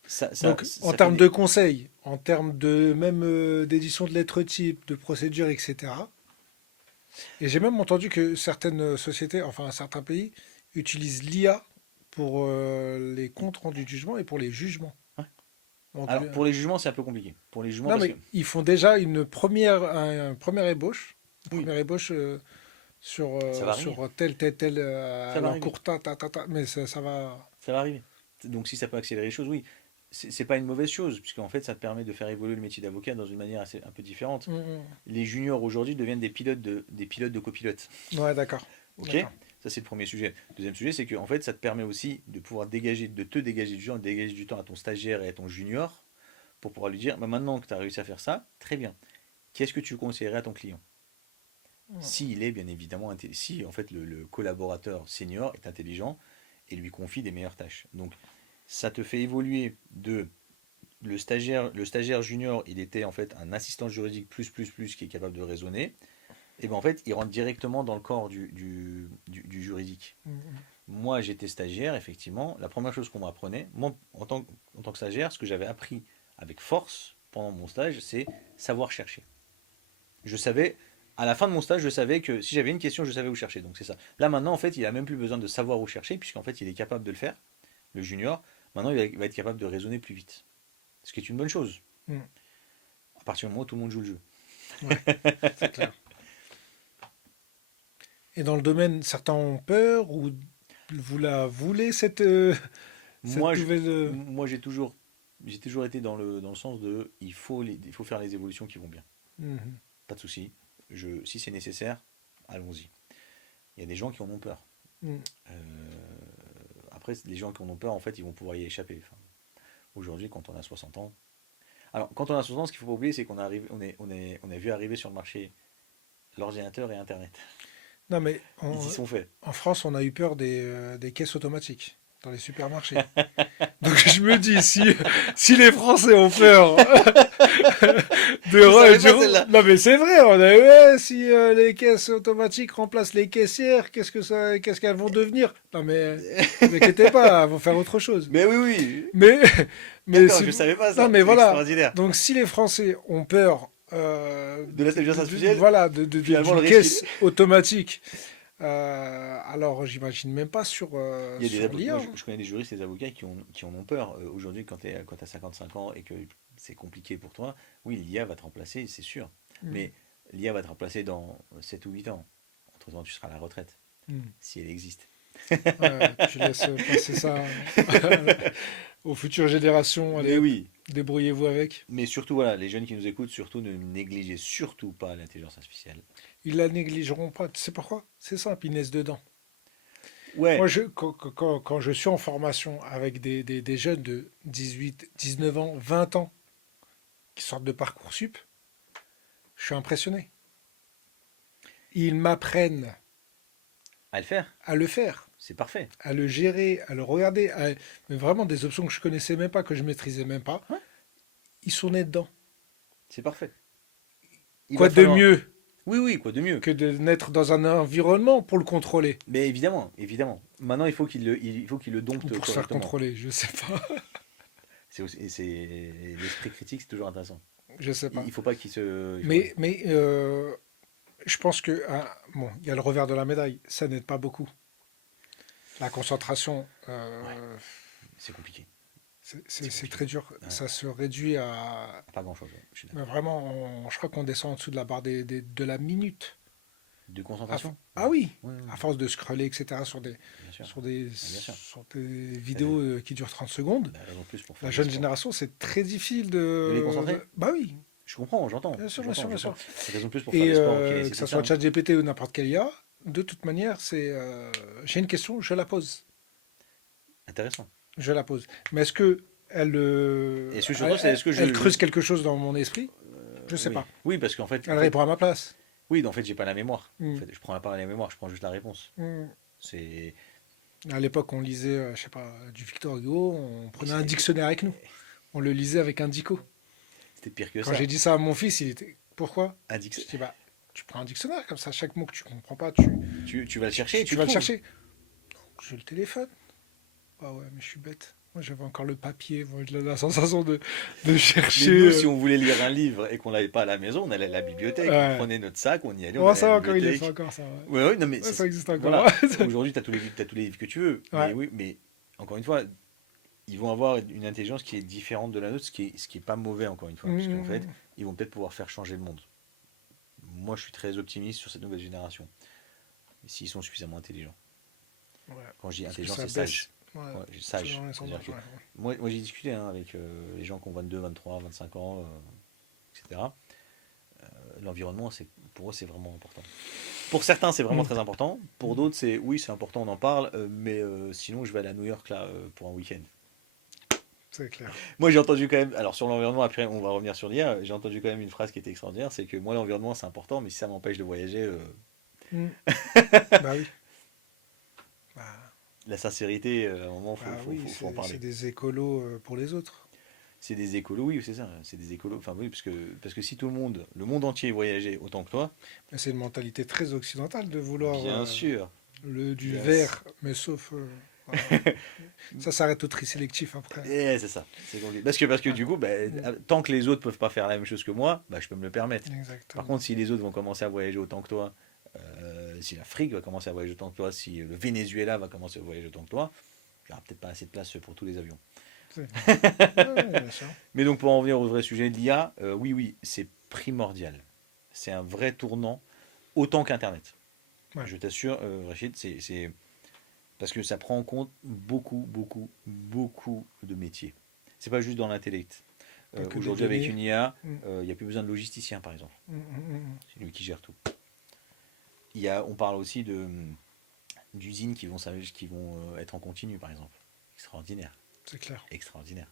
ça, ça, Donc, en ça fait termes des. de conseils, en termes de même d'édition de lettres type, de procédure, etc. Et j'ai même entendu que certaines sociétés, enfin certains pays, utilisent l'IA pour les comptes rendus de jugement et pour les jugements. Ouais. Donc, Alors, pour les jugements, c'est un peu compliqué. Pour les jugements, non, parce que. mais ils font déjà une première ébauche, Oui, ça va arriver. sur tel, Ça va arriver. l'encours, mais ça va. Ça va arriver. Donc, si ça peut accélérer les choses, oui. C'est pas une mauvaise chose, puisqu'en fait, ça te permet de faire évoluer le métier d'avocat dans une manière un peu différente. Mm, Les juniors aujourd'hui deviennent des pilotes de copilotes. Ouais, d'accord. Ok? D'accord. Ça, c'est le premier sujet. Deuxième sujet, c'est que en fait, ça te permet aussi de pouvoir te dégager du temps, de dégager du temps à ton stagiaire et à ton junior pour pouvoir lui dire, maintenant que tu as réussi à faire ça, très bien. Qu'est-ce que tu conseillerais à ton client? S'il est bien évidemment si en fait le collaborateur senior est intelligent et lui confie des meilleures tâches. Donc ça te fait évoluer de le stagiaire junior, il était en fait un assistant juridique plus qui est capable de raisonner. et ben en fait, ils rentrent directement dans le corps du juridique. Mhm. Moi, j'étais stagiaire, effectivement. La première chose qu'on m'apprenait, moi, en tant que stagiaire, ce que j'avais appris avec force pendant mon stage, c'est savoir chercher. Je savais, à la fin de mon stage, je savais que si j'avais une question, je savais où chercher. Donc c'est ça. Là, maintenant, en fait, il a même plus besoin de savoir où chercher, puisqu'en fait, il est capable de le faire, le junior. Maintenant, il va être capable de raisonner plus vite. Ce qui est une bonne chose, Mhm. à partir du moment où tout le monde joue le jeu. Ouais, c'est clair. Et dans le domaine, certains ont peur ou vous la voulez, cette Moi, nouvelle... moi j'ai toujours été dans le sens de il faut faire les évolutions qui vont bien. Mhm. Pas de souci. Si c'est nécessaire, allons-y. Il y a des gens qui en ont peur. Mhm. Euh, Après, les gens qui en ont peur, en fait, ils vont pouvoir y échapper. Enfin, aujourd'hui, quand on a 60 ans. Alors, quand on a 60 ans, ce qu'il ne faut pas oublier, c'est qu'on a vu arriver sur le marché l'ordinateur et Internet. Non, mais Ils y sont faits. en France, on a eu peur des caisses automatiques dans les supermarchés. Donc je me dis, si les Français ont peur Je savais pas celle-là. Non mais c'est vrai, on a ouais, si les caisses automatiques remplacent les caissières, qu'est-ce qu'elles vont devenir? Non mais vous inquiétez pas, elles vont faire autre chose. Mais oui, oui. Mais mais D'accord, si je savais pas non ça. mais C'est voilà. extraordinaire. Donc si les Français ont peur De l'intelligence artificielle, voilà finalement, le d'une risque, caisse automatique, alors j'imagine même pas il y a sur moi, l'IA. je connais des juristes et des avocats qui en ont peur. Aujourd'hui, quand tu as 55 ans et que c'est compliqué pour toi, oui, l'IA va te remplacer, c'est sûr. Hmm, Mais l'IA va te remplacer dans 7 ou 8 ans. Entre-temps, tu seras à la retraite, hmm. si elle existe. Ouais, tu laisses passer ça aux futures générations. Mais Allez hop, oui, débrouillez-vous avec. mais surtout, voilà, les jeunes qui nous écoutent, surtout ne négligez surtout pas l'intelligence artificielle. Ils la négligeront pas. Tu sais pourquoi? C'est simple, ils naissent dedans. Moi, Ouais, quand je suis en formation avec des jeunes de 18, 19 ans, 20 ans qui sortent de Parcoursup, je suis impressionné. Ils m'apprennent à le faire, à le faire, c'est parfait. à le gérer, à le regarder, mais vraiment des options que je connaissais même pas, que je maîtrisais même pas. Ouais, Ils sont nés dedans. c'est parfait. Il Quoi va de falloir. mieux Oui, oui, quoi de mieux. que de naître dans un environnement pour le contrôler Mais évidemment, évidemment. Maintenant, il faut qu'il le ou dompte pour se faire correctement. contrôler, je sais pas. L'esprit critique, c'est toujours intéressant. Je sais Il pas. ne faut pas qu'il se. Mais je pense que bon, il y a le revers de la médaille. Ça n'aide pas beaucoup. La concentration, Ouais, c'est compliqué. C'est c'est compliqué. très dur. Ouais, Ça se réduit à pas grand-chose, ouais, je suis mais d'accord. vraiment, je crois qu'on descend en dessous de la barre de la minute. De À concentration? ah oui, Ouais, ouais, à force de scroller, etc., bien sûr. Bien sûr. sur des Euh, vidéos qui durent 30 secondes, Bah, raison de plus pour la faire des jeune sports. génération, c'est très difficile De les concentrer? Bah oui, Je comprends, j'entends, bien sûr, bien sûr, j'entends, bien sûr. j'entends. C'est raison de plus pour faire Et des sports qui que ça nécessitent ça, soit hein. ChatGPT ou n'importe quel IA, de toute manière, c'est j'ai une question, je la pose. Intéressant. Je la pose. Mais est-ce que Et ce surtout, c'est est-ce que elle creuse quelque chose dans mon esprit? Je sais oui. pas. Oui, parce qu'en fait, Elle répond à ma place. oui, en fait, j'ai pas la mémoire. En Hmm, fait, je prends pas la mémoire, je prends juste la réponse. hmm. C'est. À l'époque, on lisait, je sais pas, du Victor Hugo, on Et prenait un dictionnaire avec nous. On le lisait avec un dico. c'était pire que Quand ça. j'ai dit ça à mon fils, il était. Pourquoi? Addict. Je dis, bah, tu prends un dictionnaire, comme ça, chaque mot que tu comprends pas, Tu vas le chercher et tu tu le vas le trouves. chercher. J'ai le téléphone. Ah ouais, mais je suis bête. Moi, j'avais encore le papier. Moi, j'ai la sensation de Mais chercher. nous, si on voulait lire un livre et qu'on l'avait pas à la maison, on allait à la bibliothèque, on Ouais. prenait notre sac, on y allait, on Oh, allait à ça la va encore, il est fait bibliothèque. encore, ça va. Ouais, ouais, non, mais Ouais, ça existe encore. voilà. Aujourd'hui, t'as tous les livres que tu veux. Mais Ouais. oui, mais encore une fois, ils vont avoir une intelligence qui est différente de la nôtre, ce qui est pas mauvais, encore une fois. Parce qu'en fait, Mmh. ils vont peut-être pouvoir faire changer le monde. Moi, je suis très optimiste sur cette nouvelle génération. S'ils sont suffisamment intelligents. Ouais. Quand je dis Parce que intelligent, ça c'est baisse. sage. Ouais. Ouais, C'est sage. dans les C'est-à-dire sondages, que ouais. moi j'ai discuté hein, avec les gens qui ont 22, 23, 25 ans, etc. L'environnement, pour eux, c'est vraiment important. Pour certains, c'est vraiment Mmh. très important. Pour d'autres, c'est oui, c'est important, on en parle, mais sinon, je vais aller à New York là pour un week-end. C'est clair. Moi, j'ai entendu quand même, alors sur l'environnement, après, on va revenir sur l'IA, j'ai entendu quand même une phrase qui était extraordinaire, c'est que moi, l'environnement, c'est important, mais si ça m'empêche de voyager, Mmh. Bah oui. Bah, la sincérité, à un moment, bah faut, faut, oui, faut, faut en c'est parler. des écolos pour les autres. c'est des écolos, oui, c'est ça, c'est des écolos. Enfin, oui, parce que si tout le monde entier voyageait autant que toi, Mais c'est une mentalité très occidentale de vouloir bien sûr, du bien sûr. vert, mais sauf. Voilà. Ça s'arrête au tri sélectif après. Et c'est ça, c'est compliqué. Parce que Ouais. du coup, bah, Mm. tant que les autres peuvent pas faire la même chose que moi, bah, je peux me le permettre. Par Exactement. contre, si les autres vont commencer à voyager autant que toi, si l'Afrique va commencer à voyager autant que toi, si le Venezuela va commencer à voyager autant que toi, il n'y aura peut-être pas assez de place pour tous les avions. C'est- Ouais, bien sûr. Mais donc pour en venir au vrai sujet de l'IA, oui, oui, c'est primordial. C'est un vrai tournant, autant qu'Internet. Ouais. Je t'assure, Rachid, parce que ça prend en compte beaucoup, beaucoup, beaucoup de métiers. C'est pas juste dans l'intellect. Pas que des Aujourd'hui, avec données. une IA, Mm. il n'y a plus besoin de logisticien, par exemple. Mm, mm, mm. C'est lui qui gère tout. On parle aussi d'usines qui vont être en continu, par exemple. Extraordinaire, C'est clair. extraordinaire.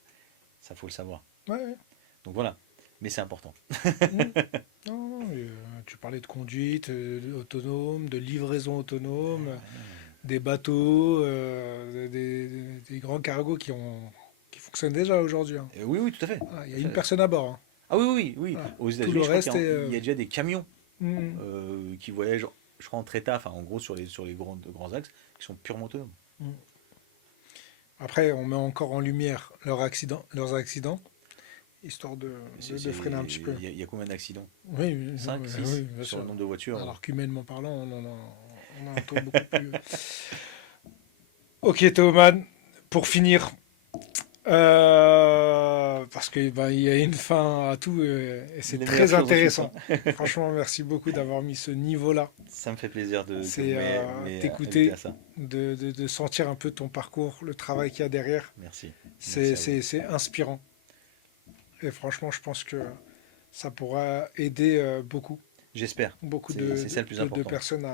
Ça, faut le savoir. Ouais, ouais. Donc voilà, mais c'est important. Mm. Non, non, tu parlais de conduite autonome, de livraison autonome, des bateaux, des grands cargos qui fonctionnent déjà aujourd'hui, hein. Oui, oui, tout à fait. Voilà, il y a Tout à une fait. personne à bord, hein. Ah oui, oui, oui. Voilà. Aux Tout le États-Unis, je crois qu'il reste y, a est. il y a déjà des camions Mm, qui voyagent, je crois, entre États, enfin en gros sur les grands axes, qui sont purement autonomes. mm. Après, on met encore en lumière leurs accidents, histoire de freiner un petit peu. Il y a combien d'accidents? Oui, 5, oui, 6 oui, bien sur le sûr. nombre de voitures. Alors qu'humainement parlant, on a un taux beaucoup plus. Ok, Théoman, pour finir, parce que ben, il y a une fin à tout et c'est Les meilleures très choses en Suisse, intéressant. Franchement, merci beaucoup d'avoir mis ce niveau-là. ça me fait plaisir que vous C'est m'ayez invité à t'écouter, ça. de sentir un peu ton parcours, le travail qu'il y a derrière. Merci. C'est Merci à vous. c'est inspirant. Et franchement, je pense que ça pourra aider beaucoup, J'espère. beaucoup C'est ça le plus de important. personnes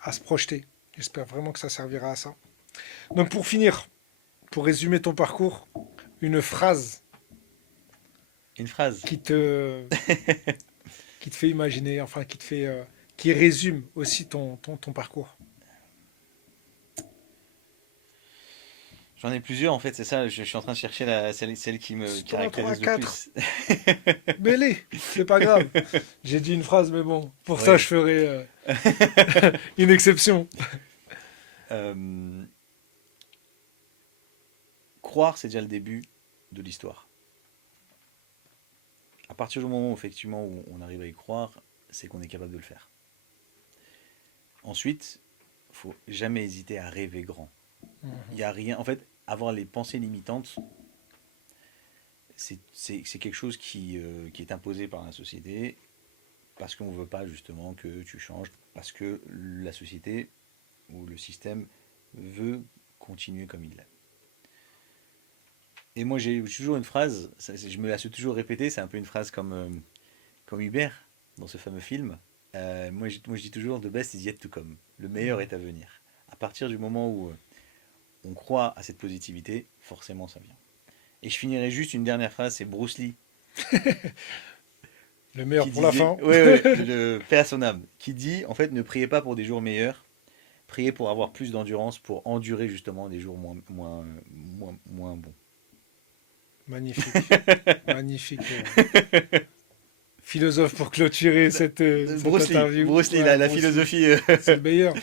à se projeter. J'espère vraiment que ça servira à ça. Donc pour finir, pour résumer ton parcours, une phrase Une phrase. qui te, qui te fait imaginer, enfin qui résume aussi ton parcours. J'en ai plusieurs en fait, c'est ça. Je suis en train de chercher celle qui me T'en as trois, caractérise le quatre, plus. mêlée, c'est pas grave. J'ai dit une phrase, mais bon, pour ça Oui. je ferai une exception. Euh, Croire, c'est déjà le début de l'histoire. À partir du moment où, effectivement, où on arrive à y croire, c'est qu'on est capable de le faire. Ensuite, il faut jamais hésiter à rêver grand. Il n'y a rien. En fait, avoir les pensées limitantes, c'est quelque chose qui est imposé par la société parce qu'on ne veut pas justement que tu changes, parce que la société ou le système veut continuer comme il l'est. Et moi, j'ai toujours une phrase, je me la suis toujours répétée, c'est un peu une phrase comme Hubert dans ce fameux film. Moi, je dis toujours: The best is yet to come. Le meilleur est à venir. À partir du moment où on croit à cette positivité, forcément ça vient. Et je finirai juste une dernière phrase, c'est Bruce Lee Le meilleur qui pour la disait, fin. ouais, le paix à son âme, qui dit en fait ne priez pas pour des jours meilleurs, priez pour avoir plus d'endurance pour endurer justement des jours moins bons. Magnifique, magnifique. Philosophe pour clôturer cette interview. Bruce Lee, Ouais, la Bruce Lee, philosophie. c'est le meilleur.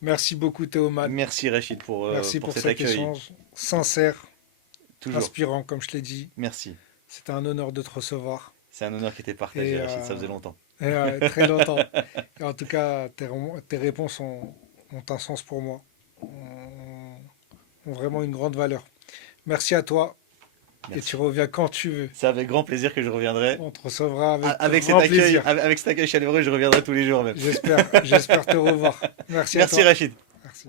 Merci beaucoup Théoman. Merci Rachid Merci pour pour cet cet accueil. échange sincère, Toujours. inspirant, comme je l'ai dit. Merci. C'était un honneur de te recevoir. C'est un honneur qui était Et, partagé, Rachid, ça faisait longtemps. très longtemps. Et en tout cas, tes réponses ont un sens pour moi. Ont vraiment une grande valeur. Merci à toi. Et Merci. tu reviens quand tu veux. C'est avec grand plaisir que je reviendrai. On te recevra avec Avec cet grand accueil, plaisir. avec cet accueil chaleureux, je reviendrai tous les jours même. J'espère te revoir. Merci à Merci toi. Rachid. Merci.